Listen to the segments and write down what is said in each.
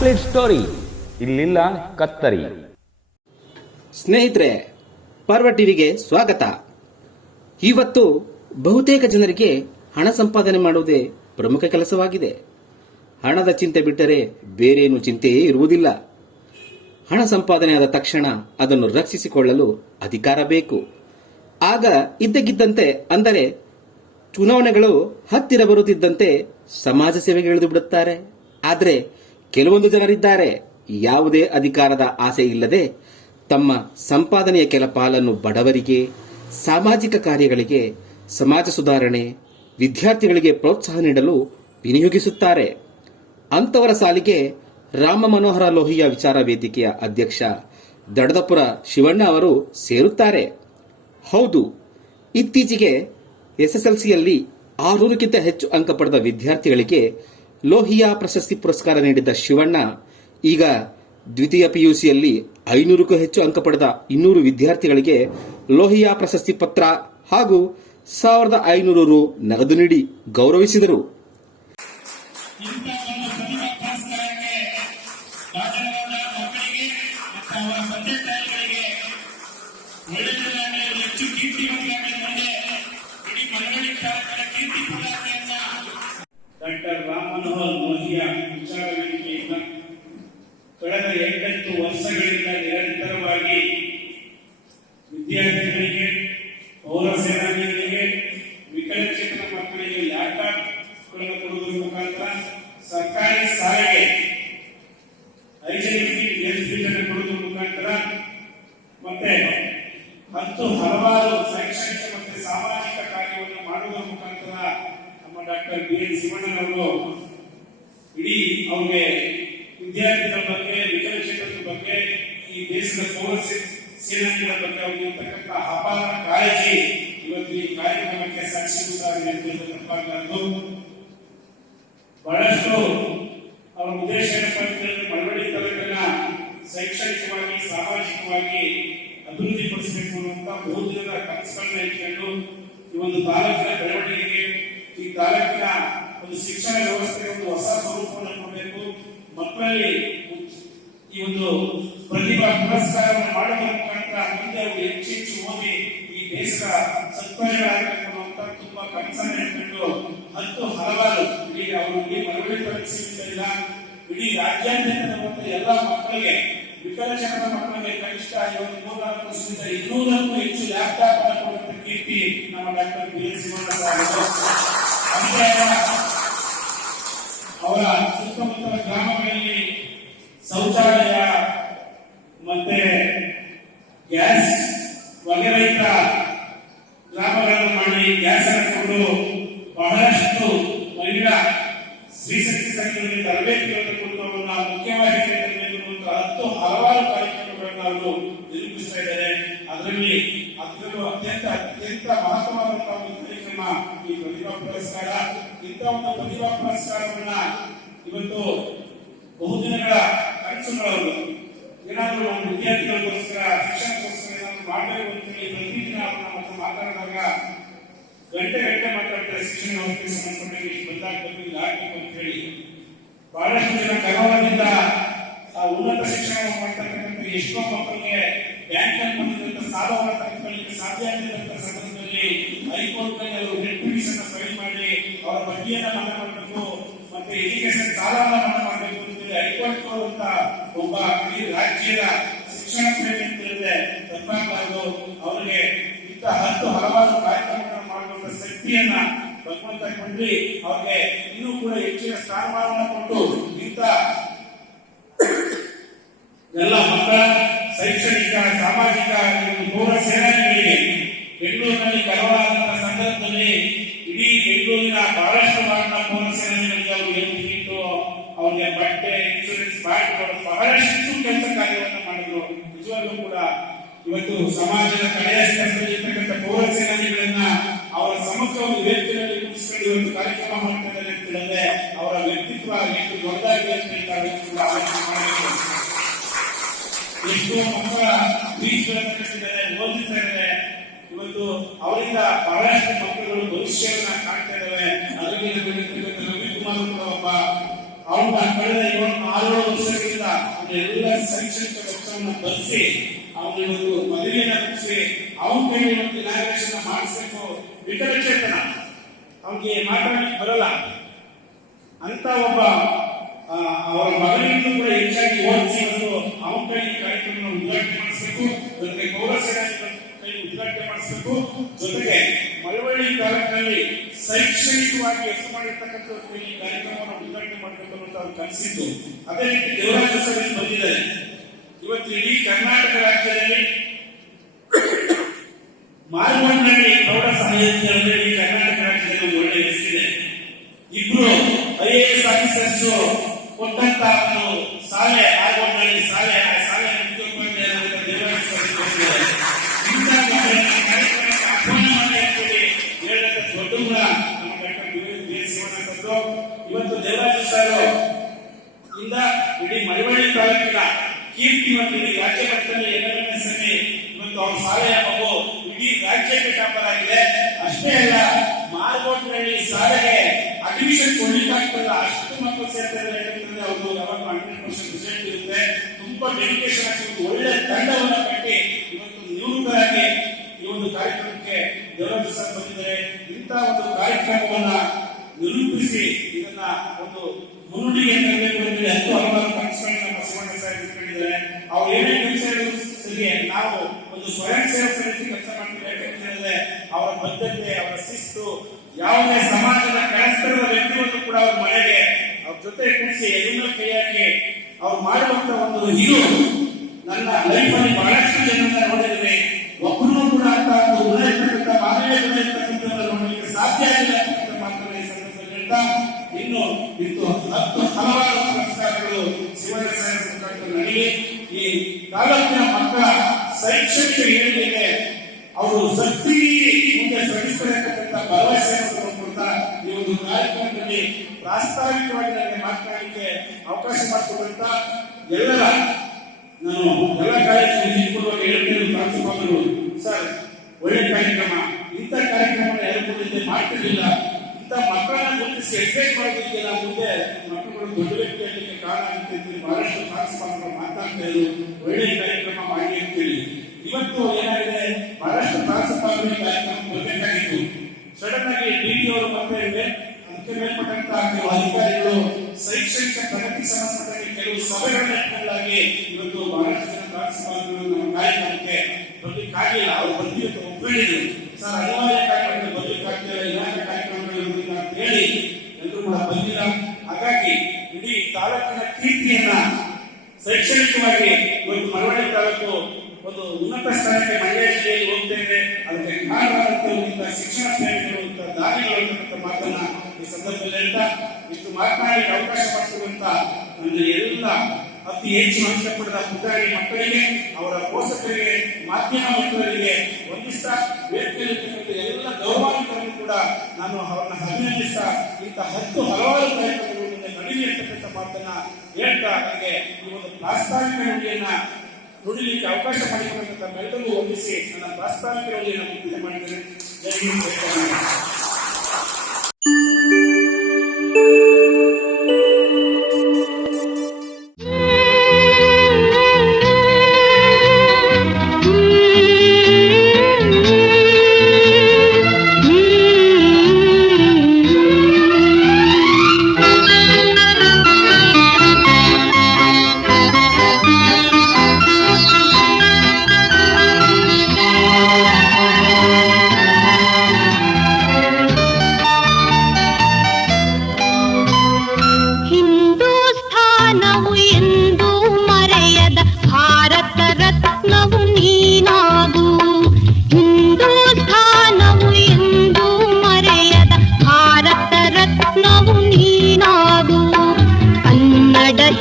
Complete story ಇಲ್ಲಿಲ್ಲ ಕತ್ತರಿ. ಸ್ನೇಹಿತರೆ, ಪರ್ವ ಟಿವಿಗೆ ಸ್ವಾಗತ. ಇವತ್ತು ಬಹುತೇಕ ಜನರಿಗೆ ಹಣ ಸಂಪಾದನೆ ಮಾಡುವುದೇ ಪ್ರಮುಖ ಕೆಲಸವಾಗಿದೆ. ಹಣದ ಚಿಂತೆ ಬಿಟ್ಟರೆ ಬೇರೇನು ಚಿಂತೆಯೇ ಇರುವುದಿಲ್ಲ. ಹಣ ಸಂಪಾದನೆಯಾದ ತಕ್ಷಣ ಅದನ್ನು ರಕ್ಷಿಸಿಕೊಳ್ಳಲು ಅಧಿಕಾರ ಬೇಕು. ಆಗ ಇದ್ದಕ್ಕಿದ್ದಂತೆ, ಅಂದರೆ ಚುನಾವಣೆಗಳು ಹತ್ತಿರ ಬರುತ್ತಿದ್ದಂತೆ ಸಮಾಜ ಸೇವೆಗೆ ಇಳಿದು ಬಿಡುತ್ತಾರೆ. ಆದರೆ ಕೆಲವೊಂದು ಜನರಿದ್ದಾರೆ, ಯಾವುದೇ ಅಧಿಕಾರದ ಆಸೆ ಇಲ್ಲದೆ ತಮ್ಮ ಸಂಪಾದನೆಯ ಕೆಲ ಪಾಲನ್ನು ಬಡವರಿಗೆ, ಸಾಮಾಜಿಕ ಕಾರ್ಯಗಳಿಗೆ, ಸಮಾಜ ಸುಧಾರಣೆ, ವಿದ್ಯಾರ್ಥಿಗಳಿಗೆ ಪ್ರೋತ್ಸಾಹ ನೀಡಲು ವಿನಿಯೋಗಿಸುತ್ತಾರೆ. ಅಂತವರ ಸಾಲಿಗೆ ರಾಮ ಮನೋಹರ ಲೋಹಿಯಾ ವಿಚಾರ ವೇದಿಕೆಯ ಅಧ್ಯಕ್ಷ ದಡದಪುರ ಶಿವಣ್ಣ ಅವರು ಸೇರುತ್ತಾರೆ. ಹೌದು, ಇತ್ತೀಚೆಗೆ ಎಸ್ಎಸ್ಎಲ್ಸಿಯಲ್ಲಿ 600ಕ್ಕಿಂತ ಹೆಚ್ಚು ಅಂಕ ಪಡೆದ ವಿದ್ಯಾರ್ಥಿಗಳಿಗೆ ಲೋಹಿಯಾ ಪ್ರಶಸ್ತಿ ಪುರಸ್ಕಾರ ನೀಡಿದ್ದ ಶಿವಣ್ಣ ಈಗ ದ್ವಿತೀಯ ಪಿಯುಸಿಯಲ್ಲಿ 500ಕ್ಕೂ ಹೆಚ್ಚು ಅಂಕ ಪಡೆದ 200 ವಿದ್ಯಾರ್ಥಿಗಳಿಗೆ ಲೋಹಿಯಾ ಪ್ರಶಸ್ತಿ ಪತ್ರ ಹಾಗೂ 1500 ರು ನಗದು ನೀಡಿ ಗೌರವಿಸಿದರು. ಡಾಕ್ಟರ್ ರಾಮ ಮನೋಹರ್ ಲೋಹಿಯಾ ವಿಚಾರ ವೇದಿಕೆಯಿಂದ ಕಳೆದ 8 ವರ್ಷಗಳಿಂದ ನಿರಂತರವಾಗಿ ವಿದ್ಯಾರ್ಥಿಗಳಿಗೆ, ಪೌರ ಸೇನಾನಿಗಳಿಗೆ, ವಿಕಲಚೇತನ ಮಕ್ಕಳಿಗೆ ಲ್ಯಾಪ್ಟಾಪ್ಗಳನ್ನು ಕೊಡುವುದರ ಮುಖಾಂತರ ಸರ್ಕಾರಿ ಶಾಲೆಗೆ ಐಜೆನ್ಸಿ ಕೊಡುವುದರ ಮುಖಾಂತರ ಮತ್ತೆ ಹಲವಾರು ಶೈಕ್ಷಣಿಕ ಮತ್ತು ಸಾಮಾಜಿಕ ಕಾರ್ಯವನ್ನು ಮಾಡುವುದರ ಮುಖಾಂತರ ನಮ್ಮ ಡಾಕ್ಟರ್ ಬಿ.ಎನ್. ಶಿವಣ್ಣನವರು ಇಡೀ ಅವ್ರಿಗೆ ವಿದ್ಯಾರ್ಥಿಗಳ ಬಗ್ಗೆ, ವಿಕಲಚೇತನರ ಬಗ್ಗೆ, ಈ ದೇಶದ ಪೌರ ಸೇನಾನಿಗಳ ಬಗ್ಗೆ ಅವ್ರಿಗೆ ಇರ್ತಕ್ಕಂಥ ಅಪಾರ ಕಾಳಜಿ ಇವತ್ತು ಈ ಕಾರ್ಯಕ್ರಮಕ್ಕೆ ಸಾಕ್ಷಿಭೂತರಾಗಿ ತಪ್ಪಾಗಲಾರದು. ಬಹಳಷ್ಟು ಅವರ ಉದ್ದೇಶ ಮಳವಳ್ಳಿ ತಾಲೂಕನ್ನ ಶೈಕ್ಷಣಿಕವಾಗಿ, ಸಾಮಾಜಿಕವಾಗಿ ಅಭಿವೃದ್ಧಿಪಡಿಸಬೇಕು ಅನ್ನುವಂತ ಬಹುದಿನದ ಕನಸುಗಳನ್ನ ಇಟ್ಕೊಂಡು ಈ ಒಂದು ತಾಲೂಕಿನ ಬೆಳವಣಿಗೆಗೆ, ಈ ತಾಲೂಕಿನ ಒಂದು ಶಿಕ್ಷಣ ವ್ಯವಸ್ಥೆಗೆ ಒಂದು ಹೊಸ ಸ್ವರೂಪವನ್ನು ಕೊಡಬೇಕು. ಮಕ್ಕಳಲ್ಲಿ ಈ ಒಂದು ಪ್ರತಿಭಾ ಪುರಸ್ಕಾರವನ್ನು ಮಾಡುವ ಮುಖಾಂತರ ಮುಂದೆ ಅವರು ಹೆಚ್ಚು ಓದಿ ಈ ದೇಶದ ಸತ್ವಗಳಾಗಬೇಕು ಅನ್ನುವಂತ ತುಂಬಾ ಕನಸನ್ನು ಇಟ್ಕೊಂಡು ಹಲವಾರು ಇಡೀ ಅವರು ಮಳವಳ್ಳಿ ತಾಲೂಕು ಸೀಮಿತವಿಲ್ಲ, ಇಡೀ ರಾಜ್ಯಾದ್ಯಂತ ಎಲ್ಲ ಮಕ್ಕಳಿಗೆ, ವಿಕಲಚೇತನ ಮಕ್ಕಳಿಗೆ ಕನಿಷ್ಠ 3-4 ವರ್ಷದಿಂದ 200ಕ್ಕೂ ಹೆಚ್ಚು ಲ್ಯಾಪ್ಟಾಪ್ ಅನ್ನು ಕೊಡುವಂತ ಕೀರ್ತಿ ನಮ್ಮ ಡಾಕ್ಟರ್ ಬಿ.ಎನ್. ಶಿವಣ್ಣ ಅವರ ಸುತ್ತಮುತ್ತಲ ಗ್ರಾಮಗಳಲ್ಲಿ ಶೌಚಾಲಯ ಮತ್ತೆ ಗ್ಯಾಸ್ ವಗರಹಿತ ಗ್ರಾಮಗಳನ್ನು ಮಾಡಿ ಗ್ಯಾಸ್ ಅನ್ನು ಕೊಡು ಬಹಳಷ್ಟು ಮಹಿಳಾ ಸ್ತ್ರೀಶಕ್ತಿ ಸಂಘಗಳಿಗೆ ತರಬೇತಿಗಳನ್ನು ಕೊಟ್ಟು ಅವರನ್ನ ಮುಖ್ಯವಾಗಿ ಹಲವಾರು ಕಾರ್ಯಕ್ರಮಗಳನ್ನು ಅವರು ನಿರೂಪಿಸ್ತಾ ಇದ್ದಾರೆ. ಅದರಲ್ಲೂ ಅತ್ಯಂತ ಮಹತ್ವವಾದಂತಹ ಒಂದು ಕಾರ್ಯಕ್ರಮ ಈ ಪ್ರತಿಭಾ ಪುರಸ್ಕಾರ. ಇಂಥ ಒಂದು ಪ್ರತಿಭಾ ಪುರಸ್ಕಾರವನ್ನ ಇವತ್ತು ಬಹುದಿನಗಳ ಕನಸುಗಳವರು ಏನಾದರೂ ಒಂದು ವಿದ್ಯಾರ್ಥಿಗಳಿಗೋಸ್ಕರ, ಶಿಕ್ಷಣಕ್ಕೋಸ್ಕರ ಏನಾದ್ರು ಮಾಡಬೇಕು ಅಂತ ಹೇಳಿ ಪ್ರತಿದಿನ ಅವ್ರನ್ನ ಮಾತಾಡಿದಾಗ ಗಂಟೆ ಮಾತಾಡ್ತಾರೆ. ಶಿಕ್ಷಣ ವ್ಯವಸ್ಥೆಗೆ ಸಂಬಂಧಪಟ್ಟ ಬಂದಾಗಬೇಕು, ಇಲ್ಲಿ ಆಗಬೇಕು ಅಂತ ಹೇಳಿ ಬಹಳಷ್ಟು ಜನ ಕರೋನಾದಿಂದ ಉನ್ನತ ಶಿಕ್ಷಣ ಮಾಡ್ತಕ್ಕಂಥ ಎಷ್ಟೋ ಮಕ್ಕಳಿಗೆ ಬ್ಯಾಂಕ್ ನಲ್ಲಿ ಬಂದಿದ್ದಂತ ಸಾಲವನ್ನು ತೆಗೆದುಕೊಳ್ಳಲಿಕ್ಕೆ ಸಾಧ್ಯ ಆಗಿದ್ದಂತ ಸಂದರ್ಭದಲ್ಲಿ ಹೈಕೋರ್ಟ್ ನಲ್ಲಿ ಅವರು ಡೆಟ್ ಪಿಟಿಷನ್ ಫೈಲ್ ಮಾಡಿ ಅವರ ಬಡ್ಡಿಯನ್ನ ಮನ್ನಾ ಮಾಡಬೇಕು, ಮತ್ತೆ ಎಜುಕೇಶನ್ ಸಾಲವನ್ನ ಮನ್ನಾ ಮಾಡಬೇಕು ಅಂತ ಹೈಕೋರ್ಟ್ ಅಂತ ಒಬ್ಬ ಇಡೀ ರಾಜ್ಯದ ಶಿಕ್ಷಣ ಪ್ರೇಮಿ ಅಂತ ಹೇಳಿದ್ರೆ ತಪ್ಪಾಗಲಾರದು. ಅವರಿಗೆ ಇಂಥ ಹಲವಾರು ಕಾರ್ಯಕ್ರಮಗಳನ್ನು ಮಾಡುವಂತ ಶಕ್ತಿಯನ್ನ ಭಗವಂತ ಕೊಂಡ್ರಿ ಅವ್ರಿಗೆ ಇನ್ನೂ ಕೂಡ ಹೆಚ್ಚಿನ ಸ್ಥಾನಮಾನವನ್ನು ಕೊಟ್ಟು ಇಂಥ ಎಲ್ಲ ಮಕ್ಕಳ ಶೈಕ್ಷಣಿಕ, ಸಾಮಾಜಿಕ ಪೌರ ಸೇನಾನಿಗಳಿಗೆ ಬೆಂಗಳೂರಿನಲ್ಲಿ ಕಲವಾದಂತಹ ಸಂದರ್ಭದಲ್ಲಿ ಇಡೀ ಬೆಂಗಳೂರಿನ ಬಹಳಷ್ಟು ಭಾಗದ ಪೌರ ಸೇನಾನಿಗಳಿಗೆ ಅವರು ಟಿಕೆಟ್, ಅವರಿಗೆ ಬಟ್ಟೆ, ಇನ್ಶೂರೆನ್ಸ್ ಬ್ಯಾಗ್ಗಳು ಬಹಳಷ್ಟು ಕೆಲಸ ಕಾರ್ಯವನ್ನು ಮಾಡಿದ್ರು. ನಿಜವಾಗ್ಲೂ ಕೂಡ ಇವತ್ತು ಸಮಾಜದ ಕಡೆಯ ಸ್ತರದಲ್ಲಿ ಇರ್ತಕ್ಕಂಥ ಪೌರ ಸೇನಾನಿಗಳನ್ನ ಅವರ ಸಮಗ್ರ ಒಂದು ವೇದಿಕೆಯಲ್ಲಿ ಕೂರಿಸಿಕೊಂಡು ಇವತ್ತು ಕಾರ್ಯಕ್ರಮ ಮಾಡ್ತಿದ್ದಾರೆ ಅಂತ ಹೇಳಿದ್ರೆ ಅವರ ವ್ಯಕ್ತಿತ್ವ ಎಷ್ಟು ದೊಡ್ಡದಾಗಿದೆ ಅಂತ ಹೇಳ್ತಾರೆ. ಎಷ್ಟು ಮಕ್ಕಳ ಫೀಸ್ಗಳನ್ನು ಕಟ್ಟಿದ್ದಾರೆ, ಓದಿಸ್ತಾ ಇದ್ದಾರೆ. ಇವತ್ತು ಅವರಿಂದ ಬಹಳಷ್ಟು ಮಕ್ಕಳು ಭವಿಷ್ಯವನ್ನ ಕಾಣ್ತಾ ಇದ್ದಾವೆ. ಅದರಲ್ಲಿ ರವಿಕುಮಾರ್ ಒಬ್ಬ ಅವನ ಕಳೆದ 6 ವರ್ಷಗಳಿಂದ ಎಲ್ಲ ಶೈಕ್ಷಣಿಕ ವೆಚ್ಚವನ್ನು ಭರಿಸಿ ಅವನು ಒಂದು ಮದುವೆಯನ್ನು ಮುಗಿಸಿ ಅವನ ಕೈಲಿ ಒಂದು ಇನಾಗ್ರೇಷನ್ ಮಾಡಿಸ್ಬೇಕು. ವಿಕಲಚೇತನ, ಅವನಿಗೆ ಮಾತಾಡಲಿಕ್ಕೆ ಬರಲ್ಲ ಅಂತ ಒಬ್ಬ ಅವರ ಮಗನಿಂದ ಕೂಡ ಹೆಚ್ಚಾಗಿ ಓದಿಸಿ ಒಂದು ಅವನ ಕೈಲಿ ಕಾರ್ಯಕ್ರಮ ಉದ್ಘಾಟನೆ ಮಾಡಿಸಬೇಕು. ಜೊತೆಗೆ ಪೌರಸೇನಾಧಿಕಾರಿ ಕೈ ಉದ್ಘಾಟನೆ ಮಾಡಿಸಬೇಕು. ಜೊತೆಗೆ ಮಳವಳ್ಳಿ ತಾಲೂಕಿನಲ್ಲಿ ಶೈಕ್ಷಣಿಕವಾಗಿ ಹೆಸರು ಮಾಡಿರ್ತಕ್ಕಂಥ ಈ ಕಾರ್ಯಕ್ರಮವನ್ನು ಉದ್ಘಾಟನೆ ಮಾಡಬೇಕು ಅಂತ ಅವ್ರು ಕನಸಿದ್ದು. ಅದೇ ರೀತಿ ದೇವರಾಜ ಸಭೆ ಬಂದಿದ್ದಾರೆ. ಇವತ್ತು ಇಡೀ ಕರ್ನಾಟಕ ರಾಜ್ಯದಲ್ಲಿ ಮಾರುಮಣ್ಣಳ್ಳಿ ಪ್ರೌಢ ಸಮಿತಿಯಲ್ಲಿ ಈ ಕರ್ನಾಟಕ ರಾಜ್ಯದಲ್ಲಿ ಒಂದು ಒಳ್ಳೆಯ ಹೆಸರಿದೆ. ಇಬ್ರು IAS ಆಫೀಸರ್ಸ್ ಕೊಟ್ಟಂತ ಒಂದು ಶಾಲೆ ಮಾರುಮಣ್ಣಳ್ಳಿ ಶಾಲೆ, ಆ ಶಾಲೆ ಮುಖ್ಯೋಪಾಧ್ಯಾಯರಾದ ದೇವರಾಜ ಸಭೆ ಬಂದಿದ್ದಾರೆ. ಇಂಥ ಕಾರ್ಯಕ್ರಮಕ್ಕೆ ಆಹ್ವಾನ ಮಾಡಿ ಅಂತೇಳಿ ಹೇಳಿದ ದೊಡ್ಡ ಗುಣ ನಮ್ಮ ಡಾಕ್ಟರ್ ಶಿವಣ್ಣ. ಇವತ್ತು ದೇವರಾಜ ಸರ್ ಇಂದ ಇಡೀ ಮಳವಳ್ಳಿ ತಾಲೂಕಿನ ಕೀರ್ತಿ ಮತ್ತು ಇಡೀ ರಾಜ್ಯ ಮಟ್ಟದಲ್ಲಿ NMSME ಇವತ್ತು ಅವ್ರ ಶಾಲೆಯ ಮಗು ಇಡೀ ರಾಜ್ಯಕ್ಕೆ ಟಾಪರ್ ಆಗಿದೆ. ಅಷ್ಟೇ ಅಲ್ಲ, ಮಾರ್ಗೋಟ್ನಳ್ಳಿ ಶಾಲೆಗೆ ಅಡ್ಮಿಷನ್ ಕೊಡ್ಲಿಕ್ಕಾಗ್ತಲ್ಲ, ಅಷ್ಟು ಮಕ್ಕಳು ಸೇರ್ತಾರೆ. ಯಾಕಂತಂದ್ರೆ ಅವರು ಯಾವಾಗ 100% ರಿಸಲ್ಟ್ ಇರುತ್ತೆ, ತುಂಬಾ ಡೆಡಿಕೇಶನ್ ಆಗಿ ಒಂದು ಒಳ್ಳೆ ತಂಡವನ್ನು ಕಟ್ಟಿ ಇವತ್ತು ನಿವೃತ್ತರಾಗಿ ಈ ಒಂದು ಕಾರ್ಯಕ್ರಮಕ್ಕೆ ದೇವರಾಜ ಸರ್ ಬಂದಿದ್ದಾರೆ. ಇಂಥ ಒಂದು ಕಾರ್ಯಕ್ರಮವನ್ನ ನಿರೂಪಿಸಿ ಇದನ್ನ ಒಂದು ಮುನ್ನುಡಿಗೆ ತರಬೇಕು ಅಂತ 10 ಹಲವಾರು ಕನಸುಗಳನ್ನ ನಮ್ಮ ಶಿವಣ್ಣ ಸರ್ ಇಟ್ಕೊಂಡಿದ್ದಾರೆ. ಅವ್ರು ಏನೇ ಕೆಲಸ ಸರಿ, ನಾವು ಒಂದು ಸ್ವಯಂ ಸೇವಕ ರೀತಿ ಕೆಲಸ ಮಾಡ್ತೀವಿ. ಯಾಕಂತ ಹೇಳಿದ್ರೆ ಅವರ ಬದ್ಧತೆ, ಅವರ ಶಿಸ್ತು, ಯಾವುದೇ ಸಮಾಜದ ಕೆಳಸ್ತರದ ವ್ಯಕ್ತಿಯನ್ನು ಕೂಡ ಅವ್ರ ಮನೆಗೆ ಅವ್ರ ಜೊತೆ ಕೂರಿಸಿ ಎದುರು ಕೈ ಹಾಕಿ ಅವ್ರು ಮಾಡುವಂತ ಒಂದು ಇದು ನನ್ನ ಲೈಫ್ ಅಲ್ಲಿ ಬಹಳಷ್ಟು ಜನರನ್ನ ನೋಡಿದ್ರೆ ಒಬ್ಬರು ಕೂಡ ಅಂತ ಒಂದು ಗುಣ ಇರ್ತಕ್ಕಂಥ ಮಾನವೀಯ ಗುಣ ಇರ್ತಕ್ಕಂಥ ನೋಡಲಿಕ್ಕೆ ಸಾಧ್ಯ ಆಗಿಲ್ಲ ಅಂತ ಮಾತನ್ನ ಈ ಸಂದರ್ಭದಲ್ಲಿ ಹೇಳ್ತಾ, ಇನ್ನು ಇಂದು 10 ಹಲವಾರು ಪುರಸ್ಕಾರಗಳು ಶಿವಣ್ಣ ಸರ್ ಮುಖಾಂತರ ನನಗೆ ಈ ತಾಲೂಕಿನ ಮಕ್ಕಳ ಶೈಕ್ಷಣಿಕ ಏಳಿಗೆಗೆ ಅವರು ಸತ್ತಿ ಮುಂದೆ ಶ್ರಮಿಸಬೇಕಂತ ಭರವಸೆಯನ್ನು ಕೊಡ್ತಾ ಈ ಒಂದು ಕಾರ್ಯಕ್ರಮದಲ್ಲಿ ಪ್ರಾಸ್ತಾವಿಕವಾಗಿ ನನಗೆ ಮಾತನಾಡಲಿಕ್ಕೆ ಅವಕಾಶ ಮಾಡಿಕೊಡುವಂತ ಎಲ್ಲರ ನಾನು ಎಲ್ಲ ಕಾಲೇಜಿನ ಕೊಡುವಾಗ ಹೇಳ್ತೇನೆ. ಪ್ರಾಂಶುಪಾಲರು ಸರ್, ಒಳ್ಳೆ ಕಾರ್ಯಕ್ರಮ, ಇಂಥ ಕಾರ್ಯಕ್ರಮ ಯಾರು ಮಾಡ್ತಿರ್ಲಿಲ್ಲ. ಇಂಥ ಮಕ್ಕಳನ್ನ ಗುರುತಿಸಿ ಎಕ್ಸೈಟ್ ಮಾಡೋದಕ್ಕೆ ನಾವು ಮುಂದೆ ಮಕ್ಕಳು ದೊಡ್ಡ ವ್ಯಕ್ತಿ ಆಗಲಿಕ್ಕೆ ಕಾರಣ ಅಂತ ಬಹಳಷ್ಟು ಪ್ರಾಂಶುಪಾಲರು ಮಾತಾಡ್ತಾ ಇದ್ರು. ಒಳ್ಳೆ ಕಾರ್ಯಕ್ರಮ ಮಾಡಿ ಅಂತೇಳಿ ಇವತ್ತು ಏನಾಗಿದೆ, ಬಹಳಷ್ಟು ಪ್ರಾಂಶುಪಾಲರು ಈ ಕಾರ್ಯಕ್ರಮ ಬರಬೇಕಾಗಿತ್ತು. ಸಡನ್ ಆಗಿ DD ಅವರು ಮತ್ತೆ ಅದಕ್ಕೆ ಮೇಲ್ಪಟ್ಟಂತ ಕೆಲವು ಅಧಿಕಾರಿಗಳು ಶೈಕ್ಷಣಿಕ ಪ್ರಗತಿ ಸಂಬಂಧಪಟ್ಟ ಕೆಲವು ಸಭೆಗಳನ್ನಾಗಿ ಇವತ್ತು ಬಹಳಷ್ಟು ಜನ ಪ್ರಾಂಶುಪಾಲರು ನಮ್ಮ ಕಾರ್ಯಕ್ರಮಕ್ಕೆ ಬರ್ಲಿಕ್ಕಾಗಿಲ್ಲ. ಅವ್ರು ಬಂದಿದ್ದು ಒಪ್ಪಿದ್ರು, ಸರ್ ಅನಿವಾರ್ಯ ಕಾರ್ಯಕ್ರಮಕ್ಕೆ ಬರ್ಲಿಕ್ಕಾಗ್ತಿಲ್ಲ, ಇಲಾಖೆ ಕಾರ್ಯಕ್ರಮಗಳು ಅಂತ ಹೇಳಿ ಎಲ್ಲರೂ ಕೂಡ ಬಂದಿಲ್ಲ. ಹಾಗಾಗಿ ಇಡೀ ತಾಲೂಕಿನ ಕೀರ್ತಿಯನ್ನ ಶೈಕ್ಷಣಿಕವಾಗಿ ಇವತ್ತು ಮಳವಳ್ಳಿ ತಾಲೂಕು ಒಂದು ಉನ್ನತ ಸ್ಥಾನಕ್ಕೆ ಮಂಡ್ಯ ಜಿಲ್ಲೆಯಲ್ಲಿ ಹೋಗ್ತೇವೆ. ಅದಕ್ಕೆ ಕಾರಣವಾದಂತ ಶಿಕ್ಷಣ ಪ್ರೇಮಿಗಳು ದಾನಿಗಳು ಅಂತ ಮಾತನ್ನ ಈ ಸಂದರ್ಭದಲ್ಲಿ ಹೇಳ್ತಾ, ಇಷ್ಟು ಮಾತನಾಡಿ ಅವಕಾಶ ಮಾಡಿಸುವಂತ ನನ್ನ ಎಲ್ಲ ಅತಿ ಹೆಚ್ಚು ಅಂಶ ಪಡೆದ ಪುಟಾಣಿ ಮಕ್ಕಳಿಗೆ, ಅವರ ಪೋಷಕರಿಗೆ, ಮಾಧ್ಯಮ ಮಿತ್ರರಿಗೆ ವಂದಿಸ್ತಾ, ವೇದಿಕೆಯಲ್ಲಿರ್ತಕ್ಕಂಥ ಎಲ್ಲ ಗೌರವಾನ್ವಿತರನ್ನು ಕೂಡ ನಾನು ಅವರನ್ನ ಅಭಿನಂದಿಸ್ತಾ, ಇಂಥ 10 ಹಲವಾರು ಕಾರ್ಯಕ್ರಮಗಳು ನಡೀಲಿ ಅಂತಕ್ಕಂಥ ಮಾತನ್ನ ಹೇಳ್ತಾ ನನಗೆ ಈ ಒಂದು ಪ್ರಾಸ್ತಾವಿಕ ನುಡಿಯನ್ನ ನುಡಿಲಿಕ್ಕೆ ಅವಕಾಶ ಮಾಡಿಕೊಡತಕ್ಕಂಥ ತಮ್ಮೆಲ್ಲರಿಗೂ ವಂದಿಸಿ ನನ್ನ ಪ್ರಾಸ್ತಾವಿಕ ನುಡಿಯನ್ನು ಮುಕ್ತಾಯ ಮಾಡಿದ್ದೇನೆ. ಜೈ ಹಿಂದ್.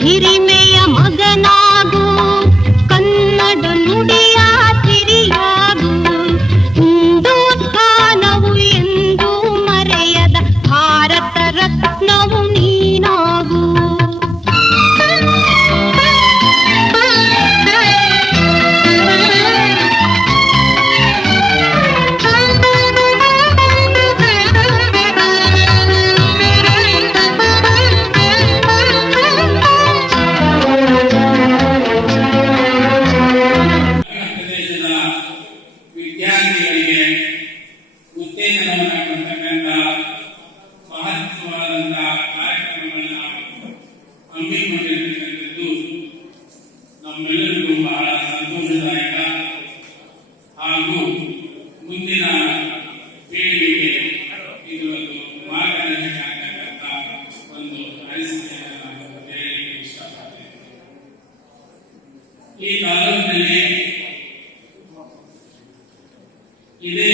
ಹಿರಿಮೆಯ ಮಗನಾಗು, ಕನ್ನಡ ನುಡಿಯ ತಿರಿಯಾಗು, ಹಿಂದೂಸ್ಥಾನವು ಎಂದು ಮರೆಯದ ಭಾರತ ರತ್ನವು ನೀನಾಗು. ಹಮ್ಮಿಕೊಂಡಿರ್ತಕ್ಕಂಥದ್ದು ನಮ್ಮೆಲ್ಲರಿಗೂ ಬಹಳ ಸಂತೋಷದಾಯಕ ಹಾಗೂ ಮುಂದಿನ ಪೀಳಿಗೆಗೆ ಇದು ಒಂದು ಮಾರ್ಗದರ್ಶನ ಆಗ್ತಕ್ಕಂಥ ಒಂದು ಅನಿಸಿಕೆಯನ್ನು ನಾನು ಹೇಳಲಿಕ್ಕೆ ಇಷ್ಟಪಡ್ತೇನೆ. ಈ ತಾಲೂಕಿನಲ್ಲಿ ಇದೇ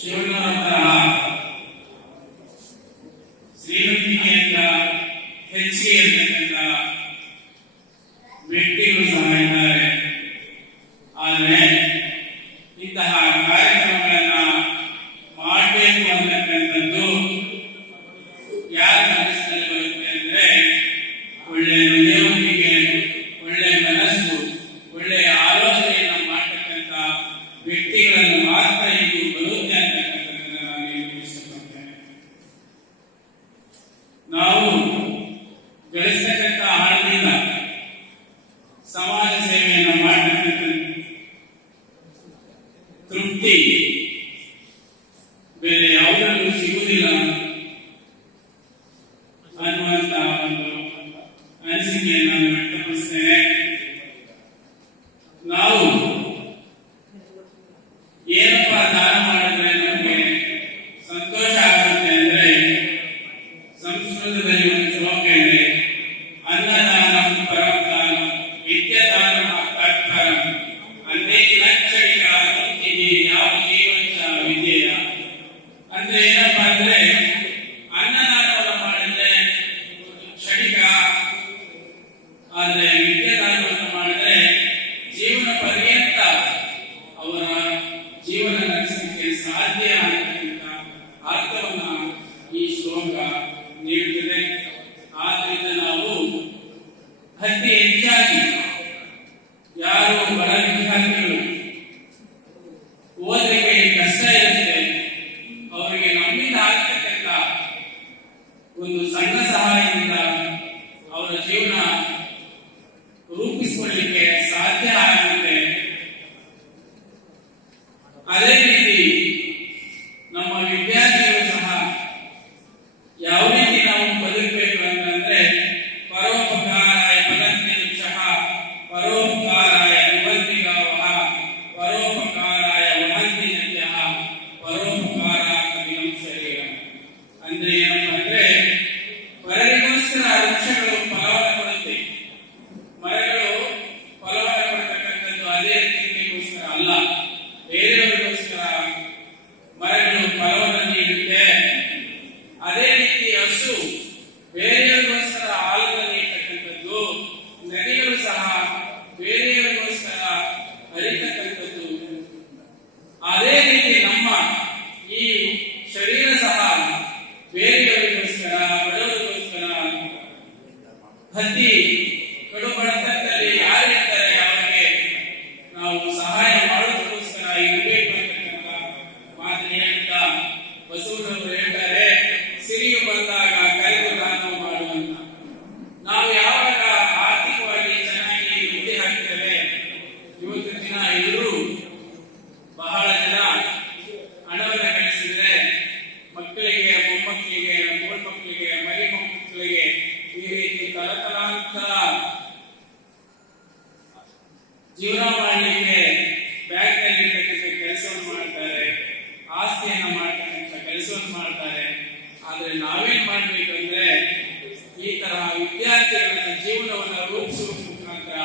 ಶಿವನವರ ಶ್ರೀಮಂತಿಕೆಯಿಂದ ಹೆಚ್ಚಿಗೆ ಇರತಕ್ಕಂಥ ವ್ಯಕ್ತಿಗಳು ಸಹ ಇದ್ದಾರೆ. ಆದರೆ ಇಂತಹ ಕಾರ್ಯಕ್ರಮಗಳನ್ನ ಮಾಡಬೇಕು ಅಂತಕ್ಕಂಥದ್ದು ಯಾರ ಮನಸ್ಸಿನಲ್ಲಿ ಬರುತ್ತೆ ಅಂದ್ರೆ ಒಳ್ಳೆಯ ಹೃದಯವಂತಿಕೆ, ಒಳ್ಳೆಯ ಮನಸ್ಸು, ಒಳ್ಳೆಯ ಆಲೋಚನೆಯನ್ನ ಮಾಡತಕ್ಕಂಥ ವ್ಯಕ್ತಿಗಳನ್ನು ಮಾತ್ರ ಇದು ಬರುತ್ತೆ ಅಂತಕ್ಕಂಥದ್ದನ್ನ ನಾನು ಹೇಳಲಿಕ್ಕೆ ಇಷ್ಟಪಡ್ತೇನೆ. ನಾವು ಗಳಿಸ್ತಕ್ಕಂಥ ಹಣದಿಂದ ಸಮಾಜ ಸೇವೆಯನ್ನು ಮಾಡತಕ್ಕಂಥ ತೃಪ್ತಿ ಬೇರೆ ಯಾವುದರಲ್ಲೂ ಸಿಗುವುದಿಲ್ಲ ಅನ್ನುವಂತ ಒಂದು ಅನಿಸಿಕೆಯನ್ನು ನಾನು ವ್ಯಕ್ತಪಡಿಸ್ತೇನೆ. ನಾವು ಏನಪ್ಪ ದಾನ ಮಾಡಿದ್ರೆ ನಮಗೆ ಸಂತೋಷ ಆಗುತ್ತೆ ಅಂದ್ರೆ ಸಂಸ್ಕೃತದಲ್ಲಿ ಒಂದು ಶ್ಲೋಕ ಇದೆ, ಅನ್ನದಾನ ಪರಮದಾನ ವಿದ್ಯಾದಾನ ತತ್ಪರಂ ಅಂದೇ ಲಕ್ಷಣಿಕ ಯಾವ ಜೀವಂತ ವಿದ್ಯೆಯ ಅಂದ್ರೆ ಏನಪ್ಪಾ ಅಂದ್ರೆ ಅನ್ನದಾನವನ್ನು ಮಾಡಿದ್ರೆ ಕ್ಷಣಿಕ, ಆದ್ರೆ ವಿದ್ಯಾದಾನವನ್ನು ಮಾಡಿದ್ರೆ ಜೀವನ ಪರ್ಯಂತ ಅವರ ಜೀವನ ನಡೆಸಲಿಕ್ಕೆ ಸಾಧ್ಯ ಅಂತಕ್ಕಂಥ ಅರ್ಥವನ್ನ ಈ ಶ್ಲೋಕ ನೀಡುತ್ತದೆ. ಆದ್ರಿಂದ ನಾವು ಅತಿ ಹೆಚ್ಚಾಗಿ ಯಾರು ಬಡ ವಿದ್ಯಾರ್ಥಿಗಳು ಓದಲಿಕ್ಕೆ ಕಷ್ಟ ಇರುತ್ತೆ ಅವರಿಗೆ ನಮ್ಮಿಂದ ಆಗ್ತಕ್ಕಂಥ ಒಂದು ಸಣ್ಣ ಸಹಾಯದಿಂದ ಅವರ ಜೀವನ ರೂಪಿಸಿಕೊಳ್ಳಲಿಕ್ಕೆ ಸಾಧ್ಯ ಆಗುತ್ತೆ. ಅದೇ ರೀತಿ ನಮ್ಮ ವಿದ್ಯಾರ್ಥಿಗಳು ಸಹ ಯಾವ ರೀತಿ ನಾವು ಬದುಕಬೇಕು ಅಂತಂದ್ರೆ ಪರೋಪಕಾರಾಯ ಫಲಂತಿ ವೃಕ್ಷಃ ಪರೋಪಕಾರಾಯ ನಿವಂತಿ ಗಾವಃ ಪರೋಪಕಾರಾಯ ವಹಂತಿ ನದ್ಯಃ ಪರೋಪಕಾರಾರ್ಥಮಿದಂ ಶರೀರಂ. ಅಂದ್ರೆ ಏನಪ್ಪ ಅಂದ್ರೆ ಪರರಿಗೋಸ್ಕರ ವೃಕ್ಷಗಳು ಫಲವನ್ನು ಕೊಡುತ್ತೆ, ಮರಗಳು ಫಲವನ್ನು ಕೊಡ್ತಕ್ಕಂಥದ್ದು ಅದೇ ರೀತಿಗೋಸ್ಕರ ಅಲ್ಲ, ಬೇರೆಯವರಿಗೋಸ್ಕರ ಮರಗಳು ಫಲವನ್ನು ನೀಡುತ್ತೆ. ಅದೇ ರೀತಿ ಹಸು ಬೇರೆಯವರಿಗೋಸ್ಕರ ಹಾಲನ್ನು ನೀಡತಕ್ಕಂಥದ್ದು, ನದಿಗಳು ಸಹ ಬೇರೆಯವರಿಗೋಸ್ಕರ ಹರಿತಕ್ಕಂಥದ್ದು. ಅದೇ ರೀತಿ ನಮ್ಮ ಈ ಶರೀರ ಸಹ ಬೇರೆಯವರಿಗೋಸ್ಕರ, ಬಡವರಿಗೋಸ್ಕರ, ಅತಿ ಕಡುಬಡತನದಲ್ಲಿ ಯಾರಿರ್ತಾರೆ ಅವರಿಗೆ ನಾವು ಸಹಾಯ ಮಾಡೋದಕ್ಕೋಸ್ಕರ ಇರಬೇಕು ಅಂತಕ್ಕಂಥ ಮಾತನ್ನು ಹೇಳ್ತಾ ಬಸವಣ್ಣವರು ಹೇಳ್ತಾರೆ, ಸಿರಿಯು ಬಂದಾಗ ಕರೆದು ದಾನ ಮಾಡುವಂತ. ನಾವು ಯಾವಾಗ ಆರ್ಥಿಕವಾಗಿ ಚೆನ್ನಾಗಿ ವೃದ್ಧಿ ಆಗ್ತೇವೆ, ಇವತ್ತು ದಿನ ಎಲ್ಲರೂ ಬಹಳ ಜನ ಹಣವನ್ನು ಗಳಿಸಿದ್ರೆ ಮಕ್ಕಳಿಗೆ, ಮೊಮ್ಮಕ್ಕಳಿಗೆ, ಮಕ್ಕಳಿಗೆ, ಮರಿ ಮೊಮ್ಮಕ್ಕಳಿಗೆ ಈ ರೀತಿ ತಲತಲಾಂತರ ಜೀವನ ಮಾಡಲಿಕ್ಕೆ ಬ್ಯಾಂಕ್ನಲ್ಲಿ ಇರ್ತಕ್ಕಂಥ ಕೆಲಸವನ್ನು ಮಾಡ್ತಾರೆ, ಆಸ್ತಿಯನ್ನ ಮಾಡ್ತಕ್ಕಂಥ ಕೆಲಸವನ್ನು ಮಾಡ್ತಾರೆ. ಆದ್ರೆ ನಾವೇನ್ ಮಾಡ್ಬೇಕಂದ್ರೆ ಈ ತರಹ ವಿದ್ಯಾರ್ಥಿಗಳ ಜೀವನವನ್ನು ರೂಪಿಸುವ ಮುಖಾಂತರ,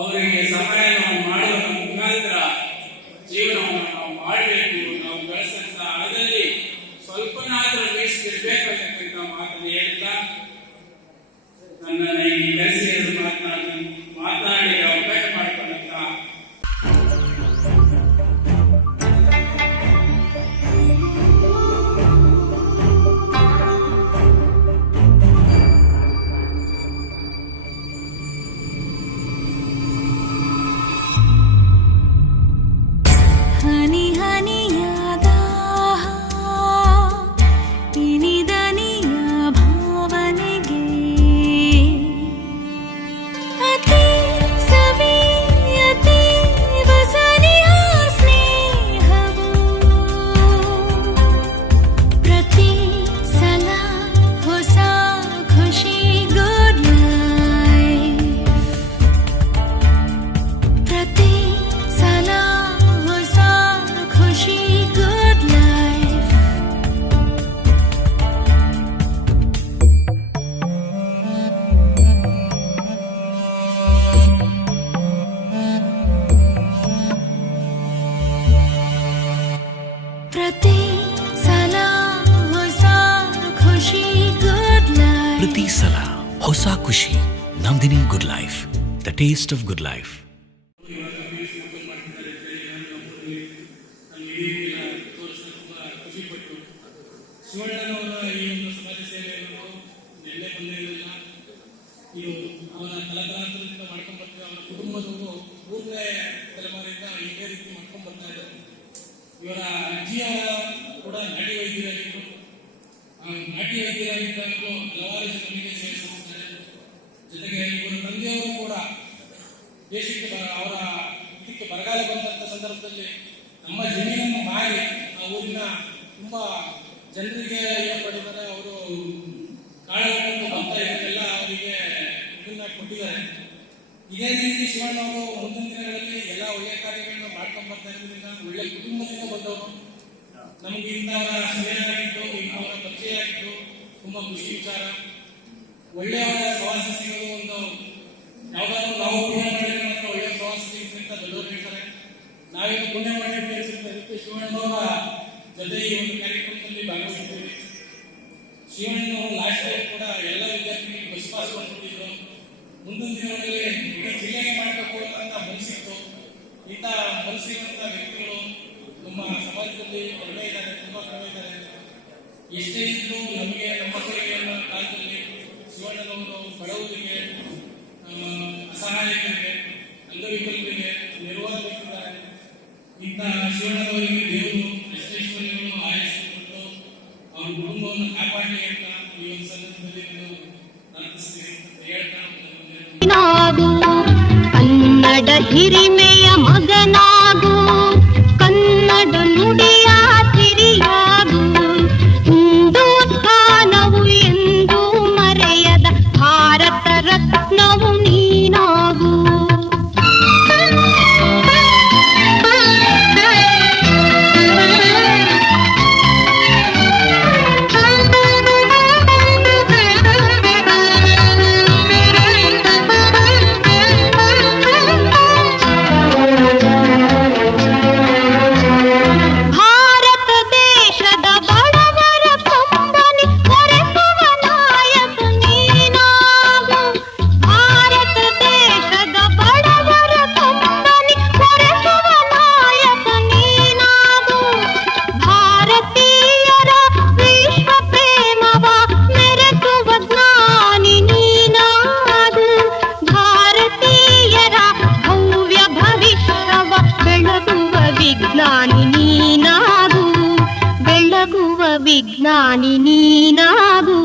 ಅವರಿಗೆ ಸಹಾಯವನ್ನು ಮಾಡುವ ಮುಖಾಂತರ ಜೀವನವನ್ನು ನಾವು ಮಾಡಬೇಕು. ನಾವು ಗಳಿಸಿದಂತ ಹಣದಲ್ಲಿ ಸ್ವಲ್ಪನಾದ್ರೂ ಮೀಸಲಿರ್ಬೇಕು ಅಂತಕ್ಕಂಥ ಮಾತನ್ನು ಹೇಳ್ತಾ ನನ್ನನ್ನು ಈ ಕರೆಸಿ ಮಾತನಾಡಿ ಅವಕಾಶ ಮಾಡಿಕೊಂಡಂತ ಹನಿ ಹನಿಯಾದ ಇನಿದನಿಯ ಭಾವನೆಗೆ ಹೊಸ ಖುಷಿ. Nandini good life, the taste of good life. ಶಿವಣ್ಣನವರ ಈ ಒಂದು ಸಮಾಜ ಸೇವೆಯನ್ನು ನಿನ್ನೆ ಬಂದಿರಲಿಲ್ಲ. ಇದು ಅವರ ತಲತಲಾಂತರದಿಂದ ಮಾಡ್ಕೊಂಡು ಬರ್ತಾರೆ. ಅವರ ಕುಟುಂಬದವರು 3ನೇ ತಲೆಮಾರಿಂದ ಇದೇ ರೀತಿ ಮಾಡ್ಕೊಂಡು ಬರ್ತಾ ಇದ್ದಾರೆ. ಇವರ ಅಜ್ಜಿಯವರ ಕೂಡ ನಾಟಿ ವೈದ್ಯರಾಗಿದ್ದರು. ನಾಟಿ ವೈದ್ಯರಾಗಿದ್ದಾಗಲೂ ಹಲವಾರು ಜನರಿಗೆ ಸೇವೆ ಸಲ್ಲಿಸ್ತಾರೆ. ಜೊತೆಗೆ ಇವರ ತಂದೆಯವರು ಕೂಡ ದೇಶಕ್ಕೆ ಅವರ ಇದಕ್ಕೆ ಬರಗಾಲ ಬಂದಂಥ ಸಂದರ್ಭದಲ್ಲಿ ನಮ್ಮ ಜಮೀನನ್ನು ಮಾರಿ ಆ ಊರಿನ ತುಂಬಾ ಜನರಿಗೆ ಏನು ಮಾಡಿದ್ದಾರೆ, ಅವರು ಕಾಳಗವನ್ನು ಭತ್ತ ಇದಕ್ಕೆಲ್ಲ ಅವರಿಗೆ ಇದನ್ನ ಕೊಟ್ಟಿದ್ದಾರೆ. ಇದೇ ರೀತಿ ಶಿವಣ್ಣವರು ಮುಂದಿನ ದಿನಗಳಲ್ಲಿ ಎಲ್ಲ ಒಳ್ಳೆಯ ಕಾರ್ಯಗಳನ್ನ ಮಾಡ್ಕೊಂಡು ಬರ್ತಾ ಇರೋದ್ರಿಂದ ಒಳ್ಳೆ ಕುಟುಂಬದಿಂದ ಬಂದವರು. ನಮಗೆ ಇಂಥವರ ಸ್ನೇಹಿತರಾಗಿದ್ದು, ಇಂಥವರ ಪರಿಚಯ ಆಗಿದ್ದು ತುಂಬಾ ಖುಷಿ ವಿಚಾರ. ಒಳ್ಳೆಯವರ ಸವಾಸ ಸಿಗೋದು ಒಂದು ಯಾವ್ದಾದ್ರು ನಾವು ಪುಣ್ಯ ಮಾಡಿದ್ರೆ ಮಾತ್ರ ಒಳ್ಳೆಯ ಸವಾಸ ಸಿಗುತ್ತೆ ಅಂತ ದೊಡ್ಡವರು ಹೇಳ್ತಾರೆ. ನಾವೇನು ಪುಣ್ಯ ಮಾಡಿದ್ವಿ ಅನ್ಸುತ್ತೆ. ಅದಕ್ಕೆ ಶಿವಣ್ಣವರ ಜೊತೆ ಈ ಒಂದು ಕಾರ್ಯಕ್ರಮದಲ್ಲಿ ಭಾಗವಹಿಸಿದ್ದೀವಿ. ಶಿವಣ್ಣನವರು ಲಾಸ್ಟ್ ಟೈಮ್ ಕೂಡ ಎಲ್ಲ ವಿದ್ಯಾರ್ಥಿಗಳಿಗೆ ಬಸ್ ಪಾಸ್ ಮಾಡಿಕೊಂಡಿದ್ರು. ಮುಂದಿನ ದಿನಗಳಲ್ಲಿ ಇಡೀ ಜಿಲ್ಲೆಗೆ ಮಾಡಬೇಕು ಅಂತ ಮನಸ್ಸಿತ್ತು. ಇಂಥ ಮನಸ್ಸಿರುವಂತಹ ವ್ಯಕ್ತಿಗಳು ನಮ್ಮ ಸಮಾಜದಲ್ಲಿ ಕಡಿಮೆ ಇದ್ದಾರೆ, ತುಂಬಾ ಕಡಿಮೆ ಇದ್ದಾರೆ. ಎಷ್ಟೇ ಇದ್ದು ನಮಗೆ ನಮ್ಮ ಮಕ್ಕಳಿಗೆ ಅನ್ನೋ ಕಾಲದಲ್ಲಿ ಶಿವಣ್ಣನವರು ಬಡವರಿಗೆ, ಅಸಹಾಯಕರಿಗೆ, ಅಂಗವಿಕಲರಿಗೆ ನೆರವಾಗುತ್ತಿದ್ದಾರೆ. ಇಂಥ ಶಿವಣ್ಣನವರಿಗೆ ದೇವರು ಅಷ್ಟೈಶ್ವರ್ಯಗಳು ಆಯಸ್ಸು ಕೊಟ್ಟು ಅವ್ರ ಕುಟುಂಬವನ್ನು ಕಾಪಾಡಲಿ ಅಂತ ಈ ಒಂದು ಸಂದರ್ಭದಲ್ಲಿ ನಾನು ಪ್ರಾರ್ಥಿಸ್ತೀನಿ ಅಂತ ಹೇಳ್ತಾ ನಾಗು ಕನ್ನಡ ಹಿರಿಮೆಯ ಮಗನಾಗು, ಕನ್ನಡ ನುಡಿಯ ಸಿರಿಯಾಗು. ಹಿಂದೂಸ್ಥಾನವು ಎಂದೂ ಮರೆಯದ ಭಾರತ ರತ್ನವು ನೀನಾಗು. ವಿಜ್ಞಾನಿ ನೀನಾಗು.